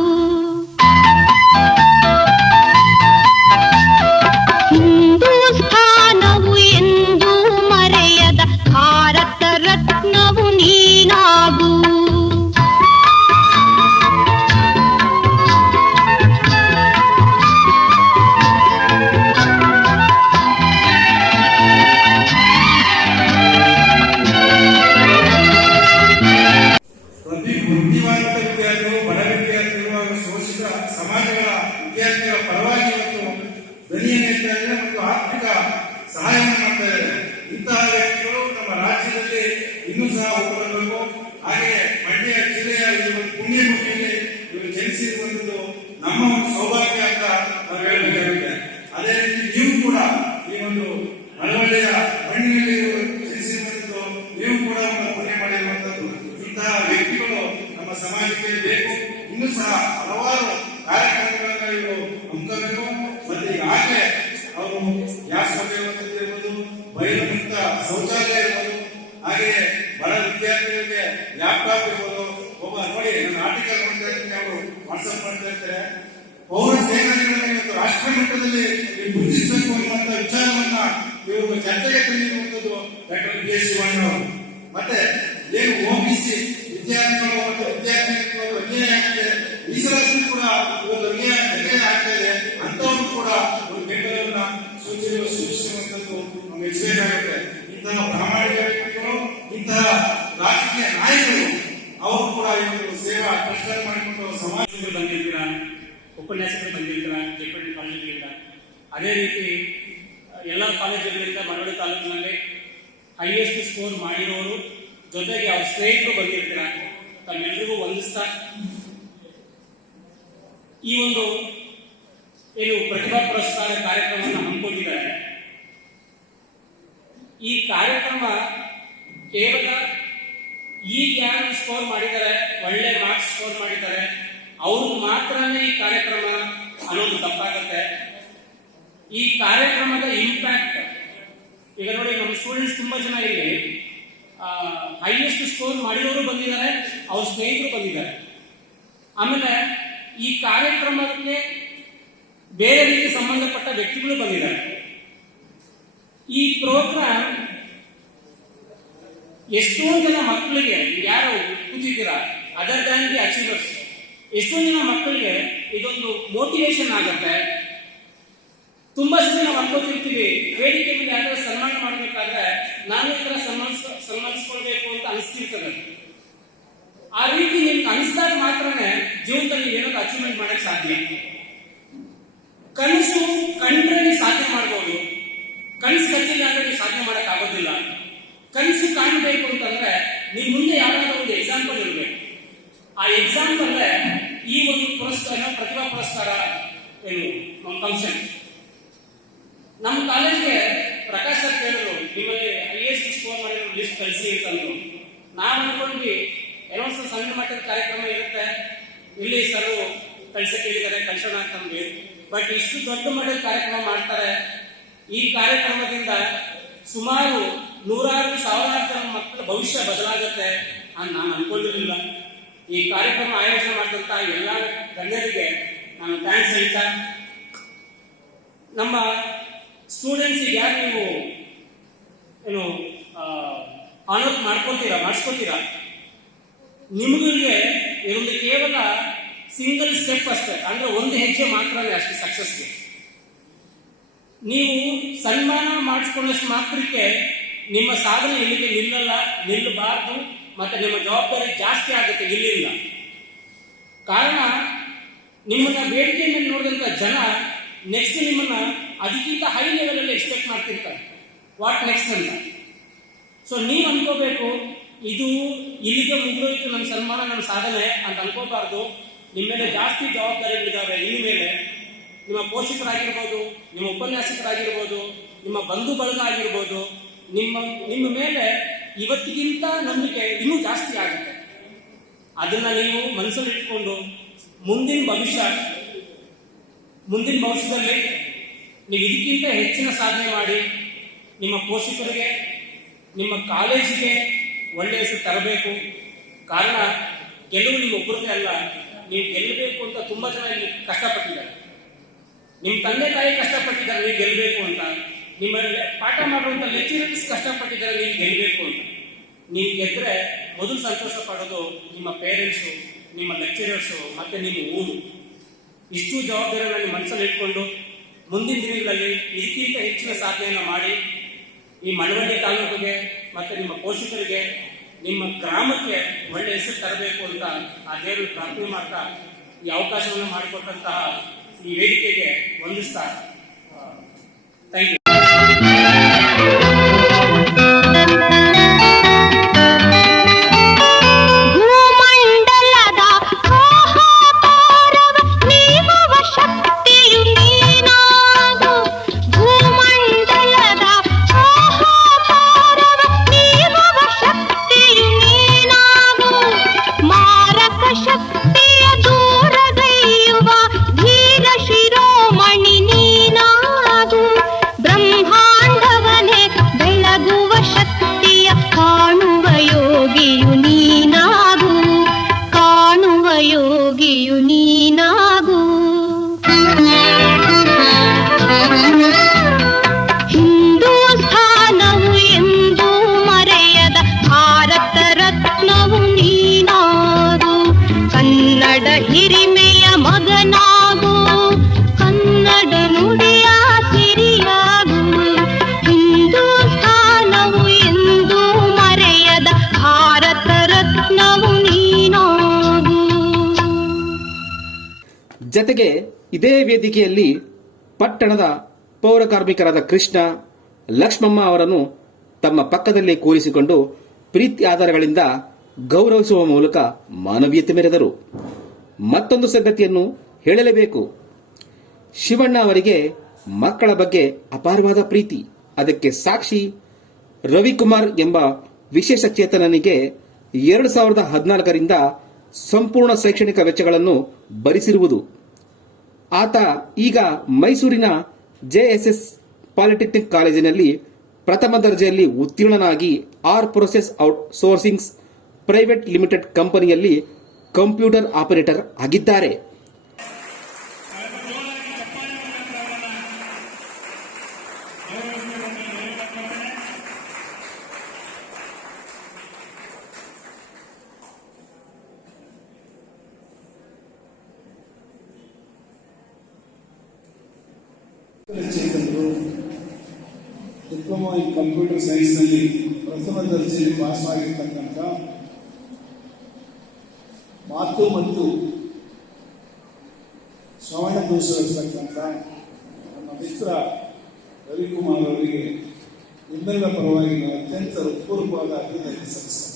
ಹಿಂದೂಸ್ಥಾನವು ಎಂದೂ ಮರೆಯದ ಭಾರತ ರತ್ನವು ನೀನಾಗು. ಬುದ್ಧಿವಂತ ವಿದ್ಯಾರ್ಥಿಗಳು, ಬಡ ವಿದ್ಯಾರ್ಥಿಗಳು ಹಾಗೂ ಶೋಷಿತ ಸಮಾಜಗಳ ವಿದ್ಯಾರ್ಥಿಗಳ ಪರವಾಗಿ ಇವತ್ತು ಧ್ವನಿಯನ್ನು ಎತ್ತಾ ಇದ್ದಾರೆ ಮತ್ತು ಆರ್ಥಿಕ ಸಹಾಯವನ್ನು ಮಾಡ್ತಾ ಇದ್ದಾರೆ. ಇಂತಹ ವ್ಯಕ್ತಿಗಳು ನಮ್ಮ ರಾಜ್ಯದಲ್ಲಿ ಇನ್ನೂ ಸಹ ಒಬ್ಬರಬೇಕು. ಹಾಗೆ ಮಂಡ್ಯ ಜಿಲ್ಲೆಯ ಈ ಒಂದು ಪುಣ್ಯಭೂಮಿಯಲ್ಲಿ ಇವರು ಜನಿಸಿರುವಂತದ್ದು ನಮ್ಮ ಒಂದು ಸೌಭಾಗ್ಯ ಅಂತ ನಾವು ಹೇಳಬೇಕಾಗುತ್ತೆ. ಅದೇ ರೀತಿ ನೀವು ಕೂಡ ಈ ಒಂದು ಮಳವಳ್ಳಿಯ ಮಣ್ಣಿನಲ್ಲಿ ಜನಿಸಿರುವಂತದ್ದು ನೀವು ಕೂಡ ಒಂದು ಪುಣ್ಯ ಮಾಡಿರುವಂತದ್ದು. ಇಂತಹ ವ್ಯಕ್ತಿಗಳು ನಮ್ಮ ಸಮಾಜಕ್ಕೆ ಬೇಕು. ಇನ್ನೂ ಸಹ ಹಲವಾರು ಕಾರ್ಯಕ್ರಮಗಳನ್ನ ಇವರು ಹಮ್ಮಿಕೊಳ್ಳಬೇಕು. ಮತ್ತೆ ಈಗಾಗಲೇ ಅವರು ಗ್ಯಾಸ್ ಬಗ್ಗೆ ಇರ್ಬೋದು, ಬಯಲು ಮುಕ್ತ ಶೌಚಾಲಯ ಇರ್ಬೋದು, ಹಾಗೆಯೇ ಬಡ ವಿದ್ಯಾರ್ಥಿಗಳಿಗೆ ಲ್ಯಾಪ್ಟಾಪ್ ಇರ್ಬೋದು. ಒಬ್ಬ ನೋಡಿ ನನ್ನ ಆರ್ಟಿಕಲ್ ನೋಡ್ತಾ ಇರ್ತೀನಿ, ಅವರು ವಾಟ್ಸ್ಆಪ್ ಮಾಡ್ತಾ ಇರ್ತಾರೆ. ಪೌರ ಸೇನಾನಿಗಳನ್ನು ಇವತ್ತು ರಾಷ್ಟ್ರ ಮಟ್ಟದಲ್ಲಿ ಗುರುತಿಸಬೇಕು ಅನ್ನುವಂತ ವಿಚಾರವನ್ನ ಇವರು ಚರ್ಚೆಗೆ ತಂದಿರುವಂತದ್ದು ಡಾಕ್ಟರ್ ಬಿ ಎಸ್ ಶಿವಣ್ಣವರು. ಮತ್ತೆ ಏನು OBC ವಿದ್ಯಾರ್ಥಿಗಳು ಮತ್ತು ವಿದ್ಯಾರ್ಥಿಗಳು ಅನ್ಯಾಯ ಆಗ್ತಿದೆ, ಮೀಸಲಾತಿ ಕೂಡ ಇವತ್ತು ಅನ್ಯಾಯ ಆಗ್ತಾ ಇದೆ. ಅಂತವರು ಕೂಡ ಒಂದು ಬೆಂಬಲವನ್ನ ಸೂಚಿಸುವಂತದ್ದು ನಮ್ಗೆ ಮೆಚ್ಚಬೇಕಾಗುತ್ತೆ. ಇಂತಹ ಪ್ರಾಮಾಣಿಕ ವ್ಯಕ್ತಿಗಳು, ಇಂತಹ ರಾಜಕೀಯ ನಾಯಕರು ಅವರು ಕೂಡ ಇವತ್ತು ಸೇವಾ ಕಷ್ಟ ಮಾಡಿಕೊಂಡು ಸಮಾಜದಲ್ಲಿ ಬಂದಿದ್ದೀರಾ, ಉಪನ್ಯಾಸಕರು ಬಂದಿದ್ದೀರಾ, ಜೆಪಿ ಕಾಲೇಜಿನಿಂದ. ಅದೇ ರೀತಿ ಎಲ್ಲ ಕಾಲೇಜುಗಳಿಂದ ಮರಳಿ ತಾಲೂಕಿನಲ್ಲಿ ಹೈಯೆಸ್ಟ್ ಸ್ಕೋರ್ ಮಾಡಿರೋರು, ಜೊತೆಗೆ ಅವ್ರ ಸ್ನೇಹಿತರು ಬಂದಿರ್ತೀರ. ತಮ್ಮೆಲ್ಲರಿಗೂ ವಂದಿಸ್ತಾ ಈ ಒಂದು ಏನು ಪ್ರತಿಭಾ ಪುರಸ್ಕಾರ ಕಾರ್ಯಕ್ರಮವನ್ನು ಹಮ್ಮಿಕೊಂಡಿದ್ದಾರೆ. ಈ ಕಾರ್ಯಕ್ರಮ ಕೇವಲ ಈಗ ಯಾರು ಸ್ಕೋರ್ ಮಾಡಿದ್ದಾರೆ, ಒಳ್ಳೆ ಮಾರ್ಕ್ಸ್ ಸ್ಕೋರ್ ಮಾಡಿದ್ದಾರೆ, ಅವ್ರು ಮಾತ್ರನೇ ಈ ಕಾರ್ಯಕ್ರಮ ಅನ್ನೋದು ತಪ್ಪಾಗುತ್ತೆ. ಈ ಕಾರ್ಯಕ್ರಮದ ಇಂಪ್ಯಾಕ್ಟ್ ಈಗ ನೋಡಿ, ನಮ್ಮ ಸ್ಟೂಡೆಂಟ್ಸ್ ತುಂಬಾ ಜನ ಇಲ್ಲಿ ಹೈಯೆಸ್ಟ್ ಸ್ಕೋರ್ ಮಾಡಿದವರು ಬಂದಿದ್ದಾರೆ, ಅವ್ರ ಸ್ನೇಹಿತರು ಬಂದಿದ್ದಾರೆ. ಆಮೇಲೆ ಈ ಕಾರ್ಯಕ್ರಮಕ್ಕೆ ಬೇರೆ ರೀತಿ ಸಂಬಂಧಪಟ್ಟ ವ್ಯಕ್ತಿಗಳು ಬಂದಿದ್ದಾರೆ. ಈ ಪ್ರೋಗ್ರಾಮ್ ಎಷ್ಟೊಂದು ಜನ ಮಕ್ಕಳಿಗೆ, ಯಾರು ಕೂತಿದ್ದೀರಾ ಅದರ್ ದ್ಯಾನ್ ದಿ ಅಚೀವರ್ಸ್, ಎಷ್ಟೊಂದು ಜನ ಮಕ್ಕಳಿಗೆ ಇದೊಂದು ಮೋಟಿವೇಶನ್ ಆಗುತ್ತೆ. ತುಂಬಾ ಜನ ನಾವು ಅನ್ಕೋತಿರ್ತೀವಿ, ವೇದಿಕೆ ಮೇಲೆ ಯಾರಾದ್ರೂ ಸನ್ಮಾನ ಮಾಡಬೇಕಾದ್ರೆ ನಾನು ಈ ತರ ಸನ್ಮಾನಿಸ್ಕೊಳ್ಬೇಕು ಅಂತ ಅನಿಸ್ತಿರ್ತದೆ. ಆ ರೀತಿ ನಿಮ್ಗೆ ಅನಿಸಿದಾಗ ಮಾತ್ರನೇ ಜೀವನದಲ್ಲಿ ನೀವೇನಾದ್ರು ಅಚೀವ್ಮೆಂಟ್ ಮಾಡಕ್ ಸಾಧ್ಯ. ಕನಸು ಕಂಡ್ರೆ ನೀವು ಸಾಧನೆ ಮಾಡ್ಬೋದು, ಕನಸು ಕಟ್ಟಿಲ್ಲ ಅಂದ್ರೆ ನೀವು ಸಾಧನೆ ಮಾಡಕ್ ಆಗೋದಿಲ್ಲ. ಕನಸು ಕಾಣಬೇಕು ಅಂತಂದ್ರೆ ನಿಮ್ ಮುಂದೆ ಯಾವ್ದಾದ್ರು ಒಂದು ಎಕ್ಸಾಂಪಲ್ ಇರಬೇಕು. ಆ ಎಕ್ಸಾಂಪಲ್ ಈ ಒಂದು ಪುರಸ್ಕಾರ, ಪ್ರತಿಭಾ ಪುರಸ್ಕಾರ ಏನು ಫಂಕ್ಷನ್. ನಮ್ಮ ಕಾಲೇಜ್ಗೆ ಪ್ರಕಾಶ್ ಸರ್ ಕೇಳಿದ್ರು, ನಿಮ್ಮಲ್ಲಿ ಹೈಯೆಸ್ಟ್ ಸ್ಕೋರ್ ಮಾಡಿರೋ ಲಿಸ್ಟ್ ಕಳಿಸಿ ಅಂತಂದ್ರು. ನಾವು ಅನ್ಕೊಂಡ್ವಿ ಏನೋ ಸಣ್ಣ ಮಟ್ಟದ ಕಾರ್ಯಕ್ರಮ ಇರುತ್ತೆ, ಇಲ್ಲಿ ಸರ್ ಕಳ್ಸಕ್ಕೆ ಹೇಳಿದ್ದಾರೆ, ಕಳ್ಸೋಣ ಅಂತಂದ್ವಿ. ಬಟ್ ಇಷ್ಟು ದೊಡ್ಡ ಮಟ್ಟದ ಕಾರ್ಯಕ್ರಮ ಮಾಡ್ತಾರೆ. ಈ ಕಾರ್ಯಕ್ರಮದಿಂದ ಸುಮಾರು ನೂರಾರು ಸಾವಿರಾರು ಜನ ಮಕ್ಕಳ ಭವಿಷ್ಯ ಬದಲಾಗುತ್ತೆ ಅಂತ ನಾನು ಅನ್ಕೊಂಡಿರಲಿಲ್ಲ. ಈ ಕಾರ್ಯಕ್ರಮ ಆಯೋಜನೆ ಮಾಡಿದಂತ ಎಲ್ಲ ಗಣ್ಯರಿಗೆ ನಾನು ಥ್ಯಾಂಕ್ಸ್ ಹೇಳ್ತಾ, ನಮ್ಮ ಸ್ಟೂಡೆಂಟ್ಸ್ ಯಾರು ನೀವು ಏನು ಆನರ್ ಮಾಡಿಸ್ಕೊತೀರಾ, ನಿಮಗೆ ಇದೊಂದು ಕೇವಲ ಸಿಂಗಲ್ ಸ್ಟೆಪ್ ಅಷ್ಟೇ, ಅಂದ್ರೆ ಒಂದು ಹೆಜ್ಜೆ ಮಾತ್ರನೇ ಅಷ್ಟೇ ಸಕ್ಸಸ್ಗೆ. ನೀವು ಸನ್ಮಾನ ಮಾಡಿಸ್ಕೊಂಡಷ್ಟು ಮಾತ್ರಕ್ಕೆ ನಿಮ್ಮ ಸಾಧನೆ ಇಲ್ಲಿಗೆ ನಿಲ್ಲಬಾರ್ದು, ಮತ್ತೆ ನಿಮ್ಮ ಜವಾಬ್ದಾರಿ ಜಾಸ್ತಿ ಆಗುತ್ತೆ ಇಲ್ಲಿಂದ. ಕಾರಣ, ನಿಮ್ಮನ್ನ ವೇದಿಕೆ ಮೇಲೆ ನೋಡಿದಂತ ಜನ ನೆಕ್ಸ್ಟ್ ನಿಮ್ಮನ್ನ ಅದಕ್ಕಿಂತ ಹೈ ಲೆವೆಲ್ ಅಲ್ಲಿ ಎಕ್ಸ್ಪೆಕ್ಟ್ ಮಾಡ್ತಿರ್ತಾರೆ, ವಾಟ್ ನೆಕ್ಸ್ಟ್ ಅಂತ. ಸೊ ನೀವು ಅನ್ಕೋಬೇಕು, ಇದು ಇಲ್ಲಿಗೆ ಮುಗಿದೋಯ್ತು ನನ್ನ ಸನ್ಮಾನ, ನನ್ನ ಸಾಧನೆ ಅಂತ ಅನ್ಕೋಬಾರ್ದು. ನಿಮ್ಮ ಮೇಲೆ ಜಾಸ್ತಿ ಜವಾಬ್ದಾರಿಗಳಿದ್ದಾವೆ. ಇನ್ಮೇಲೆ ನಿಮ್ಮ ಪೋಷಕರಾಗಿರ್ಬೋದು, ನಿಮ್ಮ ಉಪನ್ಯಾಸಕರಾಗಿರ್ಬೋದು, ನಿಮ್ಮ ಬಂಧು ಬಳಗ ಆಗಿರ್ಬೋದು, ನಿಮ್ಮ ಮೇಲೆ ಇವತ್ತಿಗಿಂತ ನಂಬಿಕೆ ಇನ್ನೂ ಜಾಸ್ತಿ ಆಗುತ್ತೆ. ಅದನ್ನ ನೀವು ಮನಸ್ಸಲ್ಲಿ ಇಟ್ಕೊಂಡು ಮುಂದಿನ ಭವಿಷ್ಯದಲ್ಲಿ ನೀವು ಇದಕ್ಕಿಂತ ಹೆಚ್ಚಿನ ಸಾಧನೆ ಮಾಡಿ ನಿಮ್ಮ ಪೋಷಕರಿಗೆ, ನಿಮ್ಮ ಕಾಲೇಜಿಗೆ ಒಳ್ಳೆಯ ಹೆಸರು ತರಬೇಕು. ಕಾರಣ, ಗೆಲುವು ನಿಮ್ಮ ಒಬ್ಬರದೇ ಅಲ್ಲ, ನೀವು ಗೆಲ್ಲಬೇಕು ಅಂತ ತುಂಬಾ ಜನ ಇಲ್ಲಿ ಕಷ್ಟಪಟ್ಟಿದ್ದಾರೆ. ನಿಮ್ಮ ತಂದೆ ತಾಯಿ ಕಷ್ಟಪಟ್ಟಿದ್ದಾರೆ ನೀವು ಗೆಲ್ಲಬೇಕು ಅಂತ, ನಿಮ್ಮ ಪಾಠ ಮಾಡುವಂತ ಲೆಕ್ಚರರ್ಸ್ ಕಷ್ಟಪಟ್ಟಿದ್ದಾರೆ ನೀವು ಗೆಲ್ಲಬೇಕು ಅಂತ. ನೀವು ಗೆದ್ರೆ ಮೊದಲು ಸಂತೋಷ ಪಡೋದು ನಿಮ್ಮ ಪೇರೆಂಟ್ಸು, ನಿಮ್ಮ ಲೆಕ್ಚರರ್ಸು, ಮತ್ತೆ ನಿಮ್ಮ ಊರು. ಇಷ್ಟು ಜವಾಬ್ದಾರಿಯನ್ನು ನಿಮ್ಮ ಮನಸ್ಸಲ್ಲಿ ಇಟ್ಕೊಂಡು ಮುಂದಿನ ದಿನಗಳಲ್ಲಿ ಇದಕ್ಕಿಂತ ಹೆಚ್ಚಿನ ಸಾಧನೆಯನ್ನು ಮಾಡಿ ಈ ಮಳವಳ್ಳಿ ತಾಲೂಕಿಗೆ ಮತ್ತೆ ನಿಮ್ಮ ಪೋಷಕರಿಗೆ, ನಿಮ್ಮ ಗ್ರಾಮಕ್ಕೆ ಒಳ್ಳೆ ಹೆಸರು ತರಬೇಕು ಅಂತ ಆ ದೇವರು ಪ್ರಾರ್ಥನೆ ಮಾಡ್ತಾ ಈ ಅವಕಾಶವನ್ನು ಮಾಡಿಕೊಟ್ಟಂತಹ ಈ ವೇದಿಕೆಗೆ ವಂದಿಸ್ತಾ ಥ್ಯಾಂಕ್ ಯು. ಹಿರಿಮೆಯ ಮಗನಾಗು, ಕನ್ನಡ ನುಡಿಯ ಸಿರಿಯಾಗು, ಹಿಂದೂಸ್ಥಾನವು ಎಂದು ಮರೆಯದ ಭಾರತ ರತ್ನವು ನೀನಾಗು. ಜತೆಗೆ ಇದೇ ವೇದಿಕೆಯಲ್ಲಿ ಪಟ್ಟಣದ ಪೌರ ಕಾರ್ಮಿಕರಾದ ಕೃಷ್ಣ, ಲಕ್ಷ್ಮಮ್ಮ ಅವರನ್ನು ತಮ್ಮ ಪಕ್ಕದಲ್ಲೇ ಕೂರಿಸಿಕೊಂಡು ಪ್ರೀತಿ ಆಧಾರಗಳಿಂದ ಗೌರವಿಸುವ ಮೂಲಕ ಮಾನವೀಯತೆ ಮೆರೆದರು. ಮತ್ತೊಂದು ಸಂಗತಿಯನ್ನು ಹೇಳಲೇಬೇಕು. ಶಿವಣ್ಣ ಅವರಿಗೆ ಮಕ್ಕಳ ಬಗ್ಗೆ ಅಪಾರವಾದ ಪ್ರೀತಿ. ಅದಕ್ಕೆ ಸಾಕ್ಷಿ ರವಿಕುಮಾರ್ ಎಂಬ ವಿಶೇಷ ಚೇತನನಿಗೆ 2014ರಿಂದ ಸಂಪೂರ್ಣ ಶೈಕ್ಷಣಿಕ ವೆಚ್ಚಗಳನ್ನು ಭರಿಸಿರುವುದು. ಆತ ಈಗ ಮೈಸೂರಿನ JSS ಪಾಲಿಟೆಕ್ನಿಕ್ ಕಾಲೇಜಿನಲ್ಲಿ ಪ್ರಥಮ ದರ್ಜೆಯಲ್ಲಿ ಉತ್ತೀರ್ಣನಾಗಿ R process outsourcings private limited ಕಂಪನಿಯಲ್ಲಿ ಕಂಪ್ಯೂಟರ್ ಆಪರೇಟರ್ ಆಗಿದ್ದಾರೆ. ಚೇತನರು ಡಿಪ್ಲೊಮಾ ಇನ್ ಕಂಪ್ಯೂಟರ್ ಸೈನ್ಸ್ನಲ್ಲಿ ಪ್ರಥಮ ದರ್ಜೆಯಲ್ಲಿ ಪಾಸ್ ಆಗಿರ್ತಕ್ಕಂಥ ಮಾತು ಮತ್ತು ಶ್ರವಣ ದೋಷವಿರ್ತಕ್ಕಂಥ ನಮ್ಮ ಮಿತ್ರ ರವಿಕುಮಾರ್ ಅವರಿಗೆ ನಿಮ್ಮೆಲ್ಲ ಪರವಾಗಿ ನಾವು ಅತ್ಯಂತ ಹೃತ್ಪೂರ್ವಕವಾದ ಅಭಿನಂದನೆ ಸಲ್ಲಿಸ್ತೇನೆ.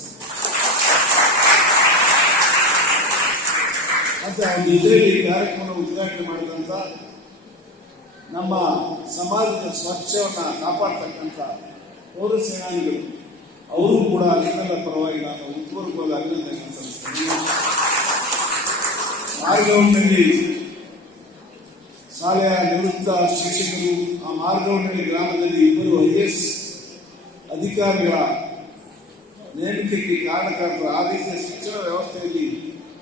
ಮತ್ತೆ ಒಂದು ಇದರಲ್ಲಿ ಕಾರ್ಯಕ್ರಮ ಉದ್ಘಾಟನೆ ಮಾಡಿದಂಥ ನಮ್ಮ ಸಮಾಜದ ಸ್ವಚ್ಛವನ್ನು ಕಾಪಾಡ್ತಕ್ಕಂಥ ಪೌರ ಸೇನಾನಿಗಳು ಅವರು ಕೂಡ ನಿಮ್ಮೆಲ್ಲ ಪರವಾಗಿ ನಾನು ಹೃತ್ಪೂರ್ವಕವಾದ ಅಭಿನಂದನೆ ಸಲ್ಲಿಸ್ತೇನೆ. ಮಾರ್ಗವನಹಳ್ಳಿ ಶಾಲೆಯ ನಿವೃತ್ತ ಶಿಕ್ಷಕರು, ಆ ಮಾರ್ಗವನಹಳ್ಳಿ ಗ್ರಾಮದಲ್ಲಿ 2 IAS ಅಧಿಕಾರಿಗಳ ನೇಮಕಕ್ಕೆ ಕಾರಣಕರ್ತರು, ಆ ರೀತಿಯ ಶಿಕ್ಷಣ ವ್ಯವಸ್ಥೆಯಲ್ಲಿ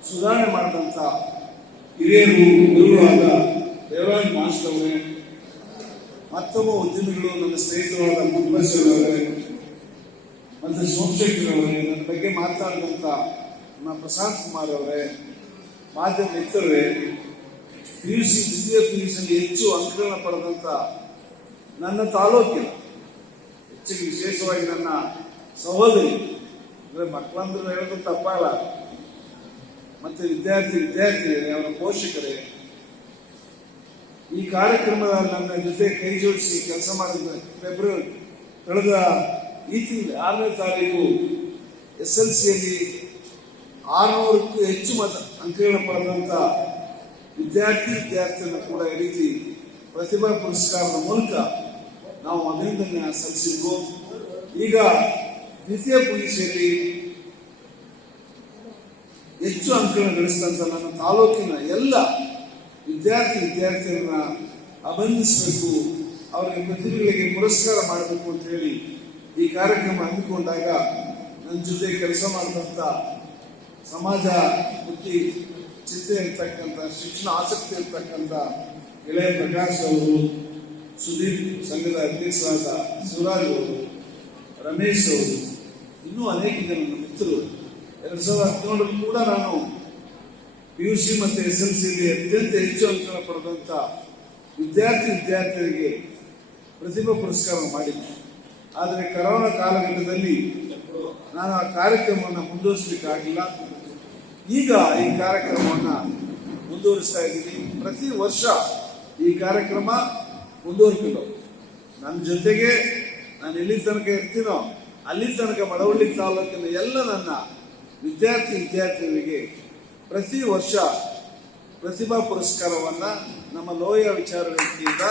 ಸುಧಾರಣೆ ಮಾಡಿದಂಥ ಹಿರಿಯರು ಗುರುಗಳಾದ ದೇವರಾಜ್ ಮಾಸ್ಟರ್ ಅವರೇ, ಮತ್ತೊಬ್ಬ ಉದ್ಯಮಿಗಳು ನನ್ನ ಸ್ನೇಹಿತರಾದ ಮುನ್ಬಸವರವರೇ ಮತ್ತು ಸೋಮಶೇಖರ್ ಅವರೇ, ನನ್ನ ಬಗ್ಗೆ ಮಾತನಾಡಿದಂಥ ನಮ್ಮ ಪ್ರಶಾಂತ್ ಕುಮಾರ್ ಅವರೇ, ಮಾಧ್ಯಮ ಮಿತ್ರರೇ, PUC ದ್ವಿತೀಯ PUCಯಲ್ಲಿ ಹೆಚ್ಚು ಅಂಕಗಳನ್ನು ಪಡೆದಂಥ ನನ್ನ ತಾಲೂಕಿನ ಹೆಚ್ಚಿಗೆ ವಿಶೇಷವಾಗಿ ನನ್ನ ಸಹೋದರಿ ಅಂದರೆ ಮಕ್ಕಳಂದ್ರೆ ಹೇಳೋದು ತಪ್ಪಲ್ಲ, ಮತ್ತೆ ವಿದ್ಯಾರ್ಥಿಗಳೇ, ಅವರ ಪೋಷಕರೇ, ಈ ಕಾರ್ಯಕ್ರಮದ ನನ್ನ ಜೊತೆ ಕೈ ಜೋಡಿಸಿ ಕೆಲಸ ಮಾಡಿದ ಫೆಬ್ರವರಿ ಕಳೆದ ಈ ತಿಂಗಳು 6ನೇ ತಾರೀಕು SLCಯಲ್ಲಿ 600ಕ್ಕೂ ಹೆಚ್ಚು ಅಂಕಗಳನ್ನು ಪಡೆದಂಥ ವಿದ್ಯಾರ್ಥಿಯನ್ನು ಕೂಡ ಈ ರೀತಿ ಪ್ರತಿಭಾ ಪುರಸ್ಕಾರದ ಮೂಲಕ ನಾವು ಅಭಿನಂದನೆ ಸಲ್ಲಿಸಿದ್ವು. ಈಗ ದ್ವಿತೀಯ PUCಯಲ್ಲಿ ಹೆಚ್ಚು ಅಂಕಗಳನ್ನು ಗಳಿಸಿದಂಥ ನನ್ನ ತಾಲೂಕಿನ ಎಲ್ಲ ವಿದ್ಯಾರ್ಥಿಯರನ್ನ ಅಭಿನಂದಿಸಬೇಕು, ಅವರಿಗೆ ಪ್ರತಿಭೆಗಳಿಗೆ ಪುರಸ್ಕಾರ ಮಾಡಬೇಕು ಅಂತ ಹೇಳಿ ಈ ಕಾರ್ಯಕ್ರಮ ಹಮ್ಮಿಕೊಂಡಾಗ ನನ್ನ ಜೊತೆ ಕೆಲಸ ಮಾಡಿದಂಥ ಸಮಾಜ ಮುಖಿ ಚಿಂತೆ ಇರ್ತಕ್ಕಂಥ, ಶಿಕ್ಷಣ ಆಸಕ್ತಿ ಇರ್ತಕ್ಕಂಥ ಇಳೆಯ ಪ್ರಕಾಶ್ ಅವರು, ಸುದೀಪ್ ಸಂಘದ ಅಧ್ಯಕ್ಷರಾದ ಶಿವರಾಜ್ ಅವರು, ರಮೇಶ್ ಅವರು, ಇನ್ನೂ ಅನೇಕ ಜನ ನನ್ನ ಮಿತ್ರರು 2017 ಕೂಡ ನಾನು PUC ಮತ್ತು SLCಯಲ್ಲಿ ಅತ್ಯಂತ ಹೆಚ್ಚು ಅಂಕಗಳನ್ನು ಪಡೆದಂಥ ವಿದ್ಯಾರ್ಥಿಗಳಿಗೆ ಪ್ರತಿಭಾ ಪುರಸ್ಕಾರ ಮಾಡಿದ್ದೆ. ಆದರೆ ಕರೋನಾ ಕಾಲಘಟ್ಟದಲ್ಲಿ ನಾನು ಆ ಕಾರ್ಯಕ್ರಮವನ್ನು ಮುಂದುವರಿಸಲಿಕ್ಕಾಗಿಲ್ಲ. ಈಗ ಈ ಕಾರ್ಯಕ್ರಮವನ್ನು ಮುಂದುವರಿಸ್ತಾ ಇದ್ದೀನಿ. ಪ್ರತಿ ವರ್ಷ ಈ ಕಾರ್ಯಕ್ರಮ ಮುಂದುವರಿಕೊಂಡು ನನ್ನ ಜೊತೆಗೆ ನಾನು ಎಲ್ಲಿ ತನಕ ಇರ್ತೀನೋ ಅಲ್ಲಿ ತನಕ ಮಳವಳ್ಳಿ ತಾಲೂಕಿನ ಎಲ್ಲ ನನ್ನ ವಿದ್ಯಾರ್ಥಿಗಳಿಗೆ ಪ್ರತಿ ವರ್ಷ ಪ್ರತಿಭಾ ಪುರಸ್ಕಾರವನ್ನ ನಮ್ಮ ಲೋಯ ವಿಚಾರ ವೇದಿಕೆಯಿಂದ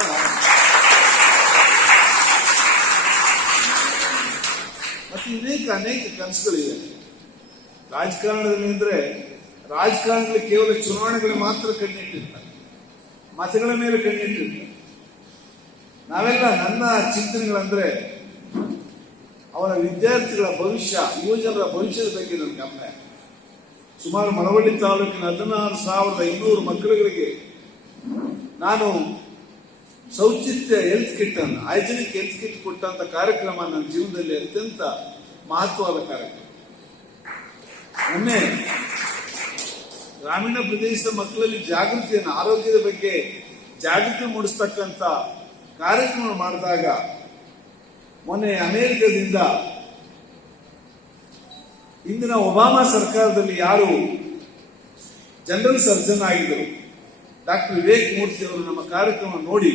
ಮತ್ತೆ ಅನೇಕ ಕನಸುಗಳಿವೆ ರಾಜಕಾರಣದಲ್ಲಿ. ಅಂದ್ರೆ ರಾಜಕಾರಣದಲ್ಲಿ ಕೇವಲ ಚುನಾವಣೆಗಳು ಮಾತ್ರ ಕಣ್ಣಿಟ್ಟಿರ್ತಾರೆ, ಮತಗಳ ಮೇಲೆ ಕಣ್ಣಿಟ್ಟಿರ್ತಾರೆ. ನಾವೆಲ್ಲ ನನ್ನ ಚಿಂತನೆಗಳಂದ್ರೆ ಅವರ ವಿದ್ಯಾರ್ಥಿಗಳ ಭವಿಷ್ಯ, ಯುವಜನರ ಭವಿಷ್ಯದ ಬಗ್ಗೆ ನನ್ನ ಗಮನ. ಸುಮಾರು ಮಳವಳ್ಳಿ ತಾಲೂಕಿನ 16,200 ಮಕ್ಕಳುಗಳಿಗೆ ನಾನು ಶೌಚಿತ್ಯ ಹೆಲ್ತ್ ಕಿಟ್ ಅನ್ನು, ಹೈಜಿನಿಕ್ ಹೆಲ್ತ್ ಕಿಟ್ ಕೊಟ್ಟಂತ ಕಾರ್ಯಕ್ರಮ ನನ್ನ ಜೀವನದಲ್ಲಿ ಅತ್ಯಂತ ಮಹತ್ವವಾದ ಕಾರ್ಯಕ್ರಮ. ಒಮ್ಮೆ ಗ್ರಾಮೀಣ ಪ್ರದೇಶದ ಮಕ್ಕಳಲ್ಲಿ ಜಾಗೃತಿಯನ್ನು, ಆರೋಗ್ಯದ ಬಗ್ಗೆ ಜಾಗೃತಿ ಮೂಡಿಸ್ತಕ್ಕಂಥ ಕಾರ್ಯಕ್ರಮ ಮಾಡಿದಾಗ ಮೊನ್ನೆ ಅಮೆರಿಕದಿಂದ ಇಂದಿನ ಒಬಾಮಾ ಸರ್ಕಾರದಲ್ಲಿ ಯಾರು ಜನರಲ್ ಸರ್ಜನ್ ಆಗಿದ್ದರು ಡಾಕ್ಟರ್ ವಿವೇಕ್ ಮೂರ್ತಿ ಅವರು ನಮ್ಮ ಕಾರ್ಯಕ್ರಮ ನೋಡಿ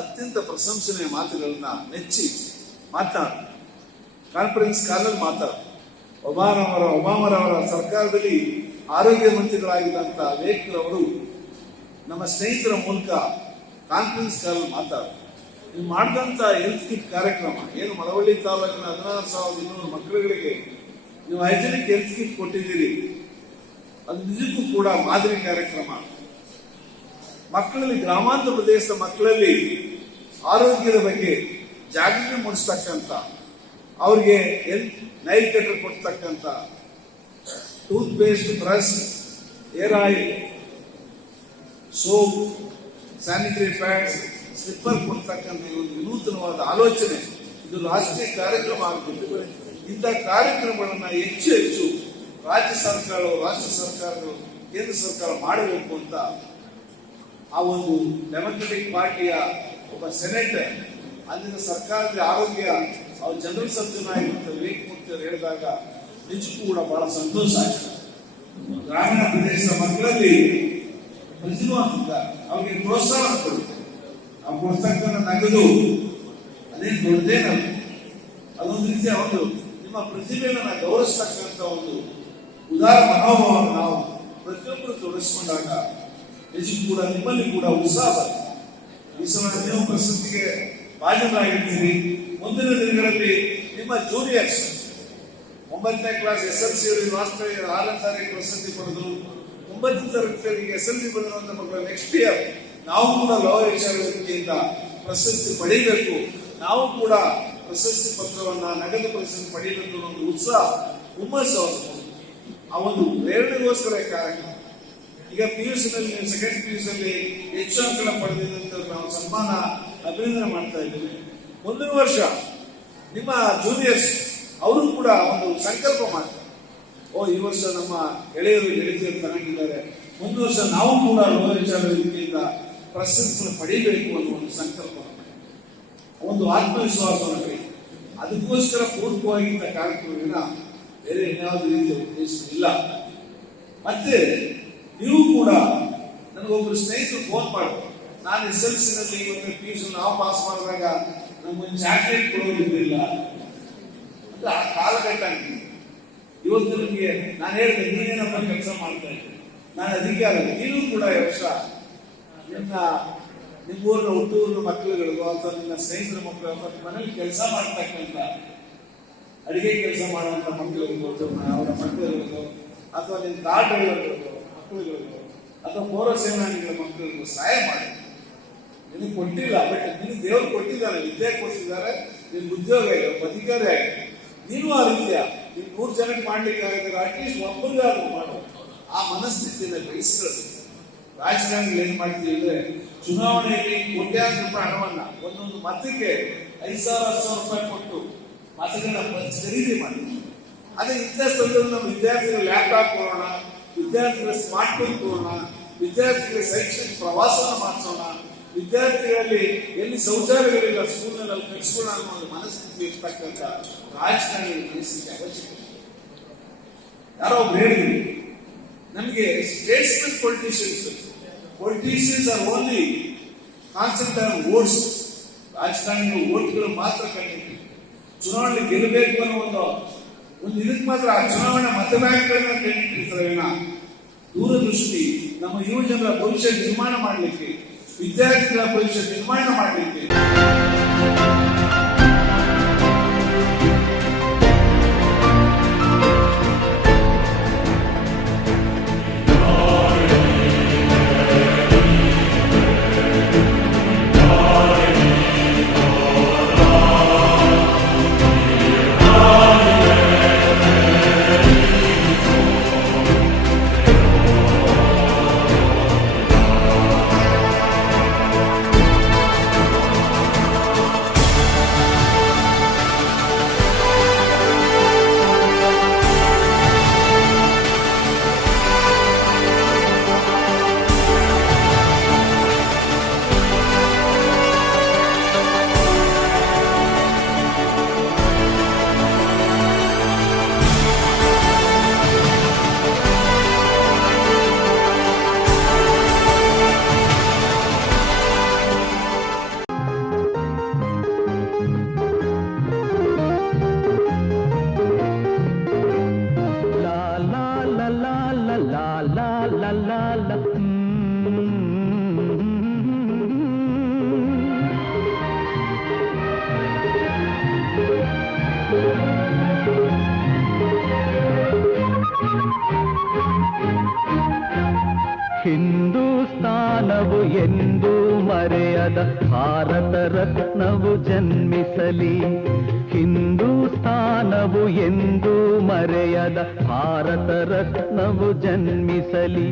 ಅತ್ಯಂತ ಪ್ರಶಂಸನೀಯ ಮಾತುಗಳನ್ನ ನೆಚ್ಚಿ ಕಾನ್ಫರೆನ್ಸ್ ಕಾಲಲ್ಲಿ ಒಬಾಮರವರ ಸರ್ಕಾರದಲ್ಲಿ ಆರೋಗ್ಯ ಮಂತ್ರಿಗಳಾಗಿದ್ದಂಥ ವಿವೇಕ್ ಅವರು ನಮ್ಮ ಸ್ನೇಹಿತರ ಮೂಲಕ ಕಾನ್ಫರೆನ್ಸ್ ಕಾಲ್ ಮಾತಾಡ ನೀವು ಮಾಡಿದಂಥ ಹೆಲ್ತ್ ಕಿಟ್ ಕಾರ್ಯಕ್ರಮ ಏನು ಮಳವಳ್ಳಿ ತಾಲೂಕಿನ 16,200 ಮಕ್ಕಳುಗಳಿಗೆ ನೀವು ಹೈಜಿನಿಕ್ ಹೆಲ್ತ್ ಕಿಟ್ ಕೊಟ್ಟಿದ್ದೀರಿ, ಅದು ನಿಜಕ್ಕೂ ಕೂಡ ಮಾದರಿ ಕಾರ್ಯಕ್ರಮ. ಮಕ್ಕಳಲ್ಲಿ, ಗ್ರಾಮಾಂತರ ಪ್ರದೇಶದ ಮಕ್ಕಳಲ್ಲಿ ಆರೋಗ್ಯದ ಬಗ್ಗೆ ಜಾಗೃತಿ ಮೂಡಿಸ್ತಕ್ಕಂಥ, ಅವ್ರಿಗೆ ನೈಲ್ ಕಟರ್ ಕೊಡ್ತಕ್ಕಂಥ, tooth paste, brush, air oil, soap, sanitary pads, slipper ಕೊಡ್ತಕ್ಕಂಥ ಒಂದು ವಿನೂತನವಾದ ಆಲೋಚನೆ. ಇದು ರಾಷ್ಟ್ರೀಯ ಕಾರ್ಯಕ್ರಮ ಆಗಬೇಕು. ಇಂಥ ಕಾರ್ಯಕ್ರಮಗಳನ್ನು ಹೆಚ್ಚು ಹೆಚ್ಚು ರಾಜ್ಯ ಸರ್ಕಾರಗಳು, ರಾಷ್ಟ್ರ ಸರ್ಕಾರಗಳು, ಕೇಂದ್ರ ಸರ್ಕಾರ ಮಾಡಬೇಕು ಅಂತ ಆ ಒಂದು ಡೆಮೊಕ್ರೆಟಿಕ್ ಪಾರ್ಟಿಯ ಒಬ್ಬ ಸೆನೆಟರ್, ಅಲ್ಲಿನ ಸರ್ಕಾರದ ಆರೋಗ್ಯ ಅವ್ರ ಜನರಲ್ ಸಬ್ಜೆಕ್ಟ್ ಆಗಿರುವಂತ ವಿವೇಕ್ ಮೂರ್ತಿ ಅವರು ಹೇಳಿದಾಗ ನಿಜಕ್ಕೂ ಕೂಡ ಬಹಳ ಸಂತೋಷ ಆಯ್ತು. ಗ್ರಾಮೀಣ ಪ್ರದೇಶದ ಮಕ್ಕಳಲ್ಲಿ ಪ್ರತಿಭಾವಂತ ಅವ್ರಿಗೆ ಪ್ರೋತ್ಸಾಹ ಕೊಡುತ್ತೆ. ನಾವು ಕೊಡ್ತಕ್ಕಂಥ ನಗದು ಅದೇನು ದೊಡ್ಡದೇನಲ್ಲ, ಅದೊಂದು ರೀತಿಯ ಒಂದು ನಿಮ್ಮ ಪ್ರತಿಭೆಯನ್ನು ಗೌರವಿಸ್ತಕ್ಕಂಥ ಒಂದು ಉದಾರ ಮನೋಭಾವವನ್ನು ನಾವು ಪ್ರತಿಯೊಬ್ಬರು ತೋರಿಸಿಕೊಂಡಾಗ ನಿಜಕ್ಕೂ ಕೂಡ ನಿಮ್ಮಲ್ಲಿ ಕೂಡ ಉತ್ಸಾಹ ಬರುತ್ತೆ. ಈ ಸಲ ನೀವು ಪ್ರಶಸ್ತಿಗೆ ಭಾಜನರಾಗಿರ್ತೀರಿ. ಮುಂದಿನ ದಿನಗಳಲ್ಲಿ ನಿಮ್ಮ ಜೂನಿಯರ್ಸ್ 9ನೇ ಕ್ಲಾಸ್ SLC ರಾಷ್ಟ್ರೀಯ 6ನೇ ತಾರೀಕು ಪ್ರಶಸ್ತಿ ಪಡೆದು 9ನೇ ತರಗತಿಯವರಿಗೆ SLC ಬಂದಿರುವಂತ ಮಕ್ಕಳು ನೆಕ್ಸ್ಟ್ ಇಯರ್ ನಾವು ಕೂಡ ಲೋಹ ವಿಚಾರಗಳಿಂದ ಪ್ರಶಸ್ತಿ ಪಡೆಯಬೇಕು, ನಾವು ಕೂಡ ಪ್ರಶಸ್ತಿ ಪತ್ರವನ್ನ, ನಗದು ಪ್ರಶಸ್ತಿ ಪಡೆಯಬೇಕು ಅನ್ನೋ ಒಂದು ಉತ್ಸಾಹ, ಹುಮ್ಮಸ್ಸು ಆ ಒಂದು ಪ್ರೇರಣೆಗೋಸ್ಕರ ಕಾರ್ಯಕ್ರಮ. ಈಗ PUC ನಲ್ಲಿ, ಸೆಕೆಂಡ್ PUC ಅಲ್ಲಿ ಹೆಚ್ಚು ಅಂಕಣ ಪಡೆದಿದ್ದಂತ ನಾವು ಸನ್ಮಾನ, ಅಭಿನಂದನೆ ಮಾಡ್ತಾ ಇದ್ದೇವೆ. ಮುಂದಿನ ವರ್ಷ ನಿಮ್ಮ ಜೂನಿಯರ್ಸ್ ಅವರು ಕೂಡ ಒಂದು ಸಂಕಲ್ಪ ಮಾಡ್ತಾರೆ, ಈ ವರ್ಷ ನಮ್ಮ ಗೆಳೆಯರು ತಗೊಂಡಿದ್ದಾರೆ, ಮುಂದಿನ ವರ್ಷ ನಾವು ಕೂಡ ಲೋಹ ವಿಚಾರ ವೇದಿಕೆಯಿಂದ ಪ್ರಶಸ್ತಿಯನ್ನು ಪಡೆಯಬೇಕು ಅನ್ನೋ ಒಂದು ಸಂಕಲ್ಪ, ಒಂದು ಆತ್ಮವಿಶ್ವಾಸವನ್ನು ಬೇಕು. ಅದಕ್ಕೋಸ್ಕರ ಪೂರ್ವವಾಗಿದ್ದ ಕಾರ್ಯಕ್ರಮವಿನ ಬೇರೆ ಇನ್ಯಾವುದೇ ರೀತಿಯ ಉದ್ದೇಶ ಇಲ್ಲ. ಮತ್ತೆ ನೀವು ಕೂಡ ನನಗೊಬ್ಬರು ಸ್ನೇಹಿತರು ಫೋನ್ ಮಾಡಿದ್ರು, ನಾನು SLC ನಲ್ಲಿ ಇವತ್ತು PUC ನಾವು ಪಾಸ್ ಮಾಡಿದಾಗ ನಮ್ಗೊಂದು ಚಾಕ್ಲೇಟ್ ಕೊಡೋದಿಲ್ಲ ಅಂತ ಆ ಕಾಲಘಟ್ಟ ಆಗಿದೆ. ಇವತ್ತು ನಿಮಗೆ ನಾನು ಹೇಳಿದೆ, ನೀನೇನಪ್ಪ ಕೆಲಸ ಮಾಡ್ತಾ ಇದ್ದೀನಿ, ನಾನು ಅಧಿಕಾರ, ನೀನು ಕೂಡ ಈ ವರ್ಷ ನಿಮ್ಮೂರಿನ ಹುಟ್ಟೂರಿನ ಮಕ್ಕಳುಗಳಿಗೋ ಅಥವಾ ನಿನ್ನ ಸ್ನೇಹಿತರ ಮಕ್ಕಳು ಅಥವಾ ಮನೇಲಿ ಕೆಲಸ ಮಾಡ್ತಕ್ಕಂಥ ಅಡಿಗೆ ಕೆಲಸ ಮಾಡುವಂತ ಮಕ್ಕಳಿಗೂ, ಅವರ ಮಕ್ಕಳಿಗೂ, ಅಥವಾ ನಿನ್ನ ತಾಟಗಳಿಗೂ ಮಕ್ಕಳುಗಳಿಗೂ, ಅಥವಾ ಪೌರ ಸೇನಾನಿಗಳ ಮಕ್ಕಳಿಗೂ ಸಹಾಯ ಮಾಡಿ. ನಿನಗೆ ಕೊಟ್ಟಿಲ್ಲ, ಬಟ್ ನಿನಗೆ ದೇವರು ಕೊಟ್ಟಿದ್ದಾನೆ, ವಿದ್ಯೆ ಕೊಟ್ಟಿದ್ದಾರೆ, ನಿನ್ ಉದ್ಯೋಗ ಇದೆ, ಅಧಿಕಾರಿ ಆಗಿದೆ. ನೀನು ಆ ರೀತಿಯ ನೀನು 100 ಜನಕ್ಕೆ ಮಾಡ್ಲಿಕ್ಕೆ ಆಗಿದ್ರೆ ಅಟ್ಲೀಸ್ಟ್ ಒಬ್ಬರಿಗಾದ್ರು ಮಾಡು. ಆ ಮನಸ್ಥಿತಿಯಿಂದ ಬೆಳೆಸ್ಕೊಳ್ಳಿ. ರಾಜಕಾರಣಿಗಳು ಏನ್ ಮಾಡ್ತೀವಿ ಅಂದ್ರೆ, ಚುನಾವಣೆಯಲ್ಲಿ ಕೋಟ್ಯಾಂತರ ರೂಪಾಯಿ ಹಣವನ್ನ ಒಂದೊಂದು ಮತಕ್ಕೆ 5,000-10,000 ರೂಪಾಯಿ ಕೊಟ್ಟು ಮತಗಳನ್ನ ಖರೀದಿ ಮಾಡಿ. ಅದೇ ಇಂಥ ಸಂದರ್ಭದಲ್ಲಿ ನಮ್ಮ ವಿದ್ಯಾರ್ಥಿಗಳು ಲ್ಯಾಪ್ಟಾಪ್ ಕೊಡೋಣ, ವಿದ್ಯಾರ್ಥಿಗಳ ಸ್ಮಾರ್ಟ್ ಫೋನ್ ಕೊಡೋಣ, ವಿದ್ಯಾರ್ಥಿಗಳ ಶೈಕ್ಷಣಿಕ ಪ್ರವಾಸವನ್ನು ಮಾಡಿಸೋಣ, ವಿದ್ಯಾರ್ಥಿಗಳಲ್ಲಿ ಎಲ್ಲಿ ಶೌಚಾಲಯಗಳಿಲ್ಲ ಸ್ಕೂಲ್ನಲ್ಲಿ ಅಲ್ಲಿ ಕಲಿಸ್ಕೋಣ ಅನ್ನೋ ಒಂದು ಮನಸ್ಥಿತಿ ಇರ್ತಕ್ಕಂಥ ರಾಜಕಾರಣಿಗಳು ಬೆಳೆಸಲಿಕ್ಕೆ ಅವಶ್ಯಕತೆ. ಯಾರೋ ಒಬ್ರು ಹೇಳಿದ್ರು, ನಮಗೆ statesman politicians are only concept on votes. ರಾಜಕಾರಣಿಗಳು ಓಟ್ಗಳು ಮಾತ್ರ ಕಂಡಿದ್ದೀವಿ. ಚುನಾವಣೆ ಗೆಲ್ಲಬೇಕು ಅನ್ನೋ ಒಂದು ಇದಕ್ಕೆ ಮಾತ್ರ ಆ ಚುನಾವಣೆ ಮತದಾರಗಳನ್ನ ಕಂಡಿಟ್ಟಿರ್ತಾರೆ. ದೂರದೃಷ್ಟಿ ನಮ್ಮ ಯುವ ಜನರ ಭವಿಷ್ಯ ನಿರ್ಮಾಣ ಮಾಡಲಿಕ್ಕೆ, ವಿದ್ಯಾರ್ಥಿಗಳ ಭವಿಷ್ಯ ನಿರ್ಮಾಣ ಮಾಡಲಿಕ್ಕೆ ಸ್ಥಾನವು ಎಂದೂ ಮರೆಯದ ಭಾರತ ರತ್ನವು ಜನ್ಮಿಸಲಿ. ಹಿಂದೂಸ್ಥಾನವು ಎಂದೂ ಮರೆಯದ ಭಾರತ ರತ್ನವು ಜನ್ಮಿಸಲಿ.